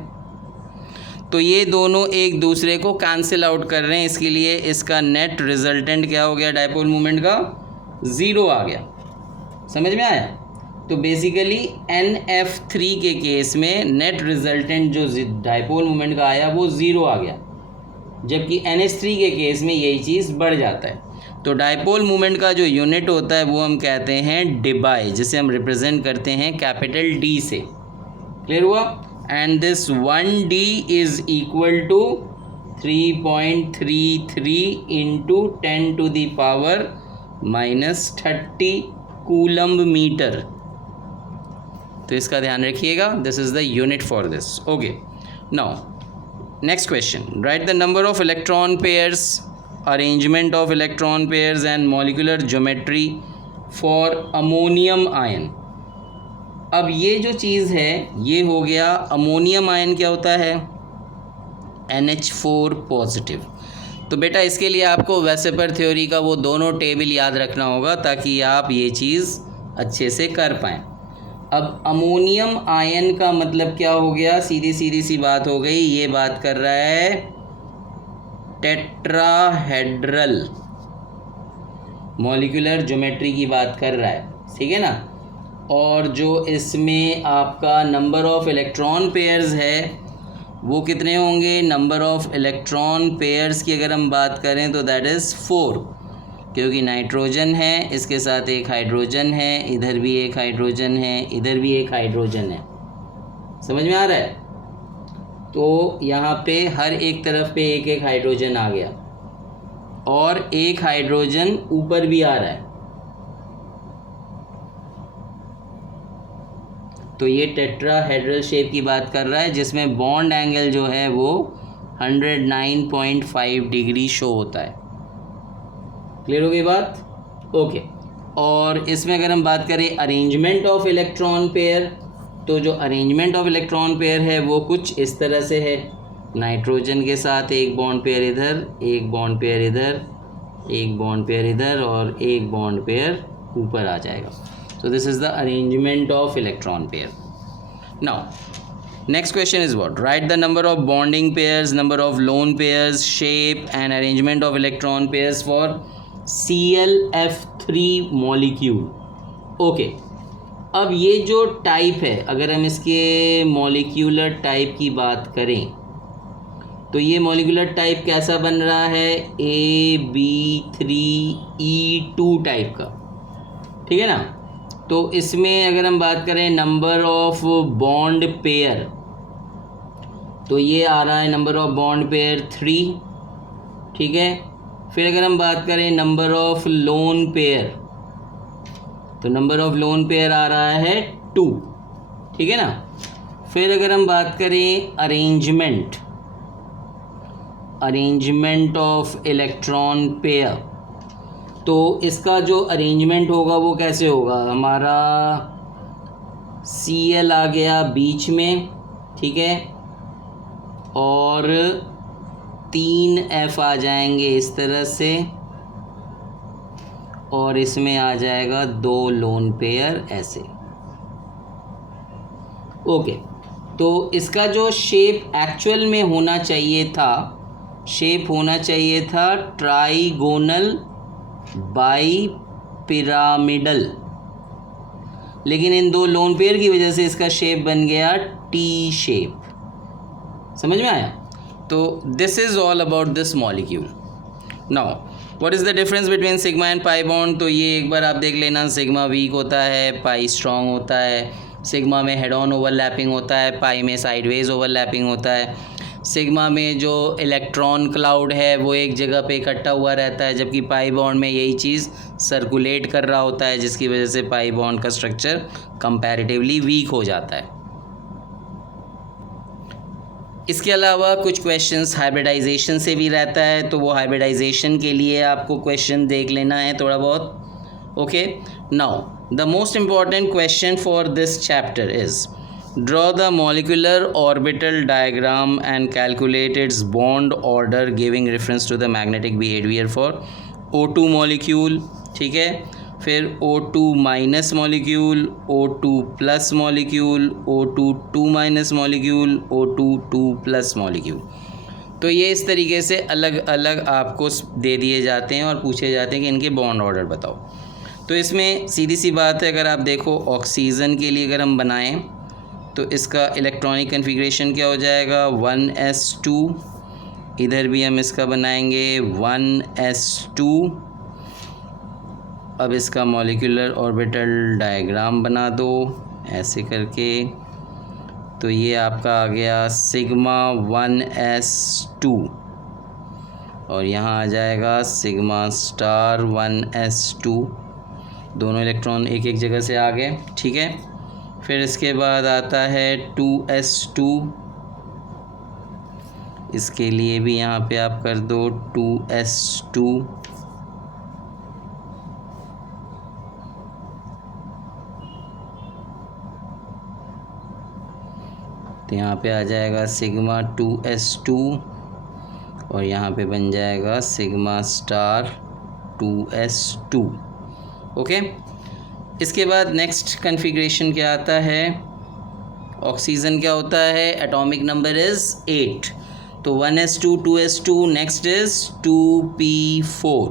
तो ये दोनों एक दूसरे को कैंसिल आउट कर रहे हैं, इसके लिए इसका नेट रिजल्टेंट क्या हो गया? डाइपोल मूवमेंट का 0 आ गया। समझ में आया? तो बेसिकली NF3 के केस में नेट रिजल्टेंट जो डाइपोल मूवमेंट का आया वो 0 आ गया, जबकि NH3 के केस में यही चीज़ बढ़ जाता है। तो डाइपोल मूवमेंट का जो यूनिट होता है वो हम कहते हैं डिबाई, जिसे हम रिप्रेजेंट करते हैं कैपिटल D से। क्लियर हुआ? And this 1D is equal to 3.33 into 10⁻⁻30 coulomb metre. तो इसका ध्यान रखिएगा, this is the unit for this. Okay, now next question, write the number of electron pairs, arrangement of electron pairs and molecular geometry for ammonium ion। अब ये जो चीज़ है ये हो गया अमोनियम आयन। क्या होता है? NH4 positive. तो बेटा इसके लिए आपको वैसे पर थ्योरी का वो दोनों टेबल याद रखना होगा ताकि आप ये चीज़ अच्छे से कर पाएँ। अब अमोनियम आयन का मतलब क्या हो गया? सीधी सी बात हो गई, ये बात कर रहा है टेट्राहेड्रल मॉलिक्यूलर ज्योमेट्री की बात कर रहा है, ठीक है ना। और जो इसमें आपका नंबर ऑफ इलेक्ट्रॉन पेयर्स है वो कितने होंगे? नंबर ऑफ इलेक्ट्रॉन पेयर्स की अगर हम बात करें तो दैट इज़ 4, क्योंकि नाइट्रोजन है, इसके साथ एक हाइड्रोजन है, इधर भी एक हाइड्रोजन है, इधर भी एक हाइड्रोजन है। समझ में आ रहा है? तो यहाँ पे हर एक तरफ पे एक एक हाइड्रोजन आ गया और एक हाइड्रोजन ऊपर भी आ रहा है। तो ये टेट्राहेड्रल शेप की बात कर रहा है जिसमें बॉन्ड एंगल जो है वो 109.5 डिग्री शो होता है। क्लियर हो गई बात? ओके। और इसमें अगर हम बात करें अरेंजमेंट ऑफ इलेक्ट्रॉन पेयर, तो जो अरेंजमेंट ऑफ इलेक्ट्रॉन पेयर है वो कुछ इस तरह से है। नाइट्रोजन के साथ एक बॉन्ड पेयर इधर, एक बॉन्ड पेयर इधर, एक बॉन्ड पेयर इधर और एक बॉन्ड पेयर ऊपर आ जाएगा। So this is the arrangement of electron pair. Now, next question is what? Write the number of bonding pairs, number of lone pairs, shape and arrangement of electron pairs for ClF3 molecule. Okay. अब ये जो type है, अगर हम इसके molecular type की बात करें तो ये मॉलिक्यूलर टाइप कैसा बन रहा है? AB3E2 टाइप का, ठीक है ना। तो इसमें अगर हम बात करें नंबर ऑफ बॉन्ड पेयर, तो ये आ रहा है नंबर ऑफ बॉन्ड पेयर 3, ठीक है। फिर अगर हम बात करें नंबर ऑफ लोन पेयर, तो नंबर ऑफ लोन पेयर आ रहा है 2, ठीक है ना। फिर अगर हम बात करें अरेंजमेंट ऑफ इलेक्ट्रॉन पेयर, तो इसका जो अरेंजमेंट होगा वो कैसे होगा, हमारा Cl आ गया बीच में, ठीक है, और 3 F आ जाएंगे इस तरह से, और इसमें आ जाएगा 2 लोन पेयर ऐसे। ओके, तो इसका जो शेप एक्चुअल में होना चाहिए था, शेप होना चाहिए था ट्राइगोनल बाई पिरामिडल, लेकिन इन 2 लोन पेयर की वजह से इसका शेप बन गया टी शेप। समझ में आया? तो this is all about this molecule. Now what is the difference between sigma and pi bond? तो ये एक बार आप देख लेना, सिग्मा वीक होता है, पाई स्ट्रॉन्ग होता है। सिग्मा में हेड ऑन ओवरलैपिंग होता है, पाई में साइडवेज ओवरलैपिंग होता है। सिग्मा में जो इलेक्ट्रॉन क्लाउड है वो एक जगह पे इकट्ठा हुआ रहता है, जबकि पाई बॉन्ड में यही चीज़ सर्कुलेट कर रहा होता है, जिसकी वजह से पाई बॉन्ड का स्ट्रक्चर कंपैरेटिवली वीक हो जाता है। इसके अलावा कुछ क्वेश्चंस हाइब्रिडाइजेशन से भी रहता है, तो वो हाइब्रिडाइजेशन के लिए आपको क्वेश्चन देख लेना है थोड़ा बहुत। Okay, now the most important question for this chapter is draw the molecular orbital diagram and calculate its bond order giving reference to the magnetic behaviour for O2 molecule, ठीक है। फिर O2 minus molecule, O2 plus molecule, O2 2 minus molecule, O2 2 plus molecule. तो ये इस तरीके से अलग अलग आपको दे दिए जाते हैं और पूछे जाते हैं कि इनके बॉन्ड ऑर्डर बताओ। तो इसमें सीधी सी बात है, अगर आप देखो ऑक्सीजन के लिए अगर हम बनाएं तो इसका इलेक्ट्रॉनिक कन्फिग्रेशन क्या हो जाएगा, 1s2। इधर भी हम इसका बनाएंगे 1s2। अब इसका मॉलिक्यूलर ऑर्बिटल डायग्राम बना दो ऐसे करके, तो ये आपका आ गया सिग्मा 1s2 और यहाँ आ जाएगा सिग्मा स्टार 1s2। दोनों इलेक्ट्रॉन एक एक जगह से आ गए, ठीक है। फिर इसके बाद आता है 2s2, इसके लिए भी यहाँ पे आप कर दो 2s2। तो यहाँ पे आ जाएगा सिग्मा 2s2 और यहाँ पे बन जाएगा सिग्मा स्टार 2s2। ओके, इसके बाद नेक्स्ट कन्फिग्रेशन क्या आता है, ऑक्सीजन क्या होता है, एटॉमिक नंबर इज़ 8, तो 1s2 2s2, next is 2p4।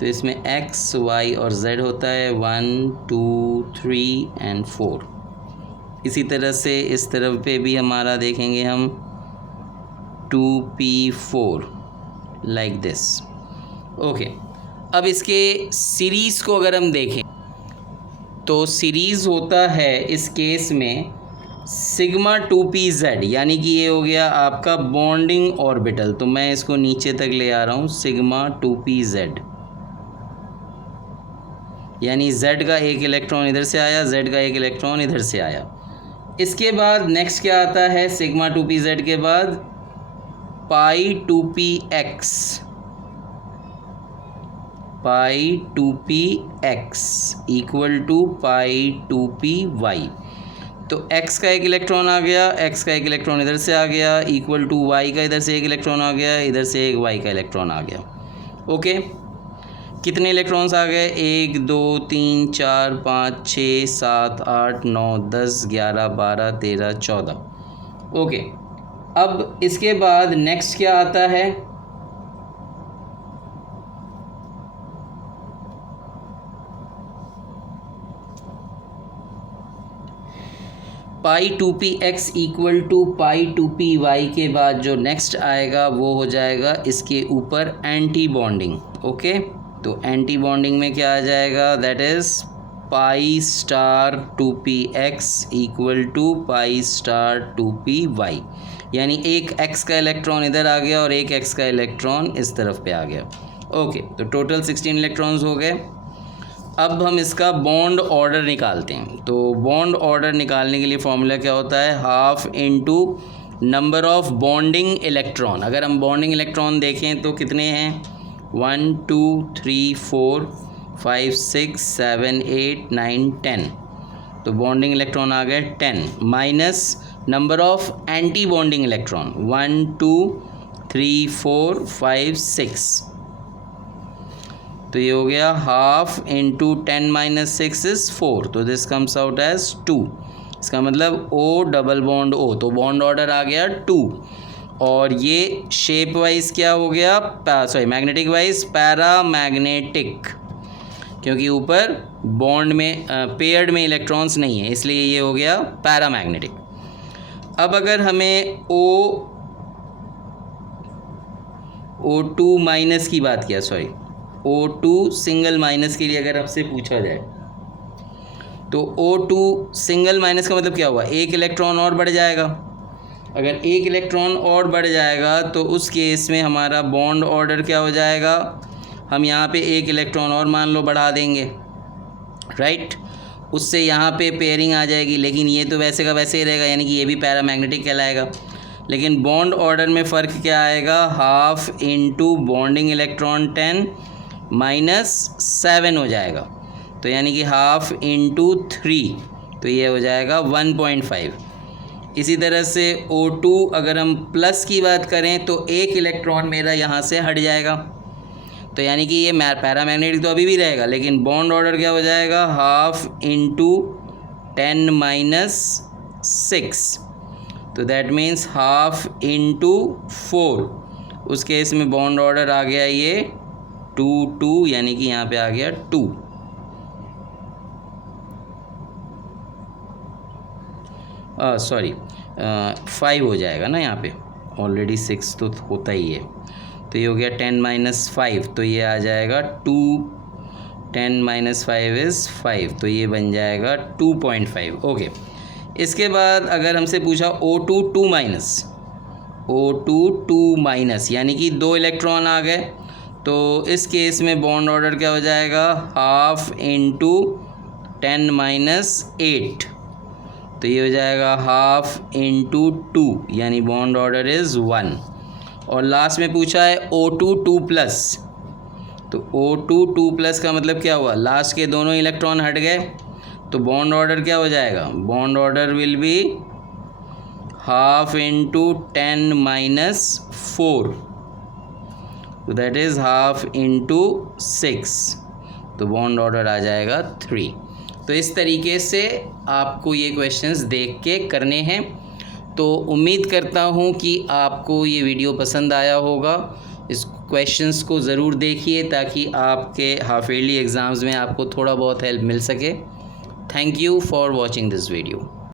तो इसमें x, y और z होता है 1 2 3 एंड 4। इसी तरह से इस तरफ पे भी हमारा देखेंगे हम 2p4 लाइक दिस। ओके, अब इसके सीरीज़ को अगर हम देखें तो सीरीज़ होता है इस केस में सिग्मा 2pz, यानी कि ये हो गया आपका बॉन्डिंग ऑर्बिटल। तो मैं इसको नीचे तक ले आ रहा हूँ, सिग्मा 2pz, यानी z का एक इलेक्ट्रॉन इधर से आया, z का एक इलेक्ट्रॉन इधर से आया। इसके बाद नेक्स्ट क्या आता है, सिग्मा 2pz के बाद पाई 2px, pi 2px equal to pi 2py। तो x का एक इलेक्ट्रॉन आ गया, x का एक इलेक्ट्रॉन इधर से आ गया, इक्वल टू y का इधर से एक इलेक्ट्रॉन आ गया, इधर से एक y का इलेक्ट्रॉन आ गया। ओके, कितने इलेक्ट्रॉन्स आ गए, 1 2 3 4 5 6 7 8 9 10 11 12 13 14। ओके, अब इसके बाद नेक्स्ट क्या आता है, पाई 2px equal to pi 2py के बाद जो नेक्स्ट आएगा वो हो जाएगा इसके ऊपर एंटी बॉन्डिंग। ओके, तो एंटी बॉन्डिंग में क्या आ जाएगा, that is pi star 2px equal to pi star 2py, यानी एक x का इलेक्ट्रॉन इधर आ गया और एक x का इलेक्ट्रॉन इस तरफ पे आ गया। ओके, तो टोटल 16 इलेक्ट्रॉन्स हो गए। अब हम इसका बॉन्ड ऑर्डर निकालते हैं। तो बॉन्ड ऑर्डर निकालने के लिए फॉर्मूला क्या होता है, half into number of bonding electron. अगर हम बॉन्डिंग इलेक्ट्रॉन देखें तो कितने हैं, 1 2 3 4 5 6 7 8 9 10, तो बॉन्डिंग इलेक्ट्रॉन आ गए 10 minus number of anti bonding electron 1 2 3 4 5 6, तो ये हो गया हाफ इंटू 10 माइनस 6 इज़ 4, तो दिस कम्स आउट एज 2। इसका मतलब O डबल बॉन्ड O, तो बॉन्ड ऑर्डर आ गया 2। और ये शेप वाइज क्या हो गया, सॉरी मैग्नेटिक वाइज पैरामैग्नेटिक, क्योंकि ऊपर बॉन्ड में पेयर्ड में इलेक्ट्रॉन्स नहीं है, इसलिए ये हो गया पैरामैग्नेटिक। अब अगर हमें O2 माइनस की बात किया, सॉरी O2 सिंगल माइनस के लिए अगर आपसे पूछा जाए, तो O2 सिंगल माइनस का मतलब क्या हुआ, एक इलेक्ट्रॉन और बढ़ जाएगा। अगर एक इलेक्ट्रॉन और बढ़ जाएगा तो उस केस में हमारा बॉन्ड ऑर्डर क्या हो जाएगा, हम यहाँ पे एक इलेक्ट्रॉन और मान लो बढ़ा देंगे, राइट, उससे यहाँ पे पेयरिंग आ जाएगी, लेकिन ये तो वैसे का वैसे ही रहेगा, यानी कि ये भी पैरामैग्नेटिक कहलाएगा। लेकिन बॉन्ड ऑर्डर में फ़र्क क्या आएगा, half into bonding electron 10 minus 7 हो जाएगा, तो यानी कि हाफ इंटू 3, तो ये हो जाएगा 1.5। इसी तरह से O2 अगर हम प्लस की बात करें तो एक इलेक्ट्रॉन मेरा यहाँ से हट जाएगा, तो यानी कि ये पैरामैग्नेटिक तो अभी भी रहेगा, लेकिन बॉन्ड ऑर्डर क्या हो जाएगा, हाफ इंटू 10 माइनस 6, तो दैट मीन्स हाफ इंटू 4। उस केस में बॉन्ड ऑर्डर आ गया ये 2 2, यानी कि यहाँ पे आ गया 2। सॉरी 5 हो जाएगा ना, यहाँ पे ऑलरेडी 6 तो होता ही है, तो ये हो गया 10 माइनस 5, तो ये आ जाएगा 2, 10 माइनस 5 इज़ 5, तो ये बन जाएगा 2.5। ओके, इसके बाद अगर हमसे पूछा O2 2 माइनस, O2 2 माइनस यानी कि 2 इलेक्ट्रॉन आ गए, तो इस केस में बॉन्ड ऑर्डर क्या हो जाएगा, हाफ इंटू 10 माइनस 8, तो ये हो जाएगा हाफ इंटू 2, यानी बॉन्ड ऑर्डर इज़ 1। और लास्ट में पूछा है O2 2 प्लस, तो O2 2 प्लस का मतलब क्या हुआ, लास्ट के दोनों इलेक्ट्रॉन हट गए, तो बॉन्ड ऑर्डर क्या हो जाएगा, bond order will be half into 10 minus 4, तो दैट इज़ हाफ इंटू 6, तो बॉन्ड ऑर्डर आ जाएगा 3। तो इस तरीके से आपको ये क्वेश्चंस देख के करने हैं। तो उम्मीद करता हूँ कि आपको ये वीडियो पसंद आया होगा। इस क्वेश्चंस को ज़रूर देखिए ताकि आपके हाफ ईयरली एग्ज़ाम्स में आपको थोड़ा बहुत हेल्प मिल सके। Thank you for watching this video.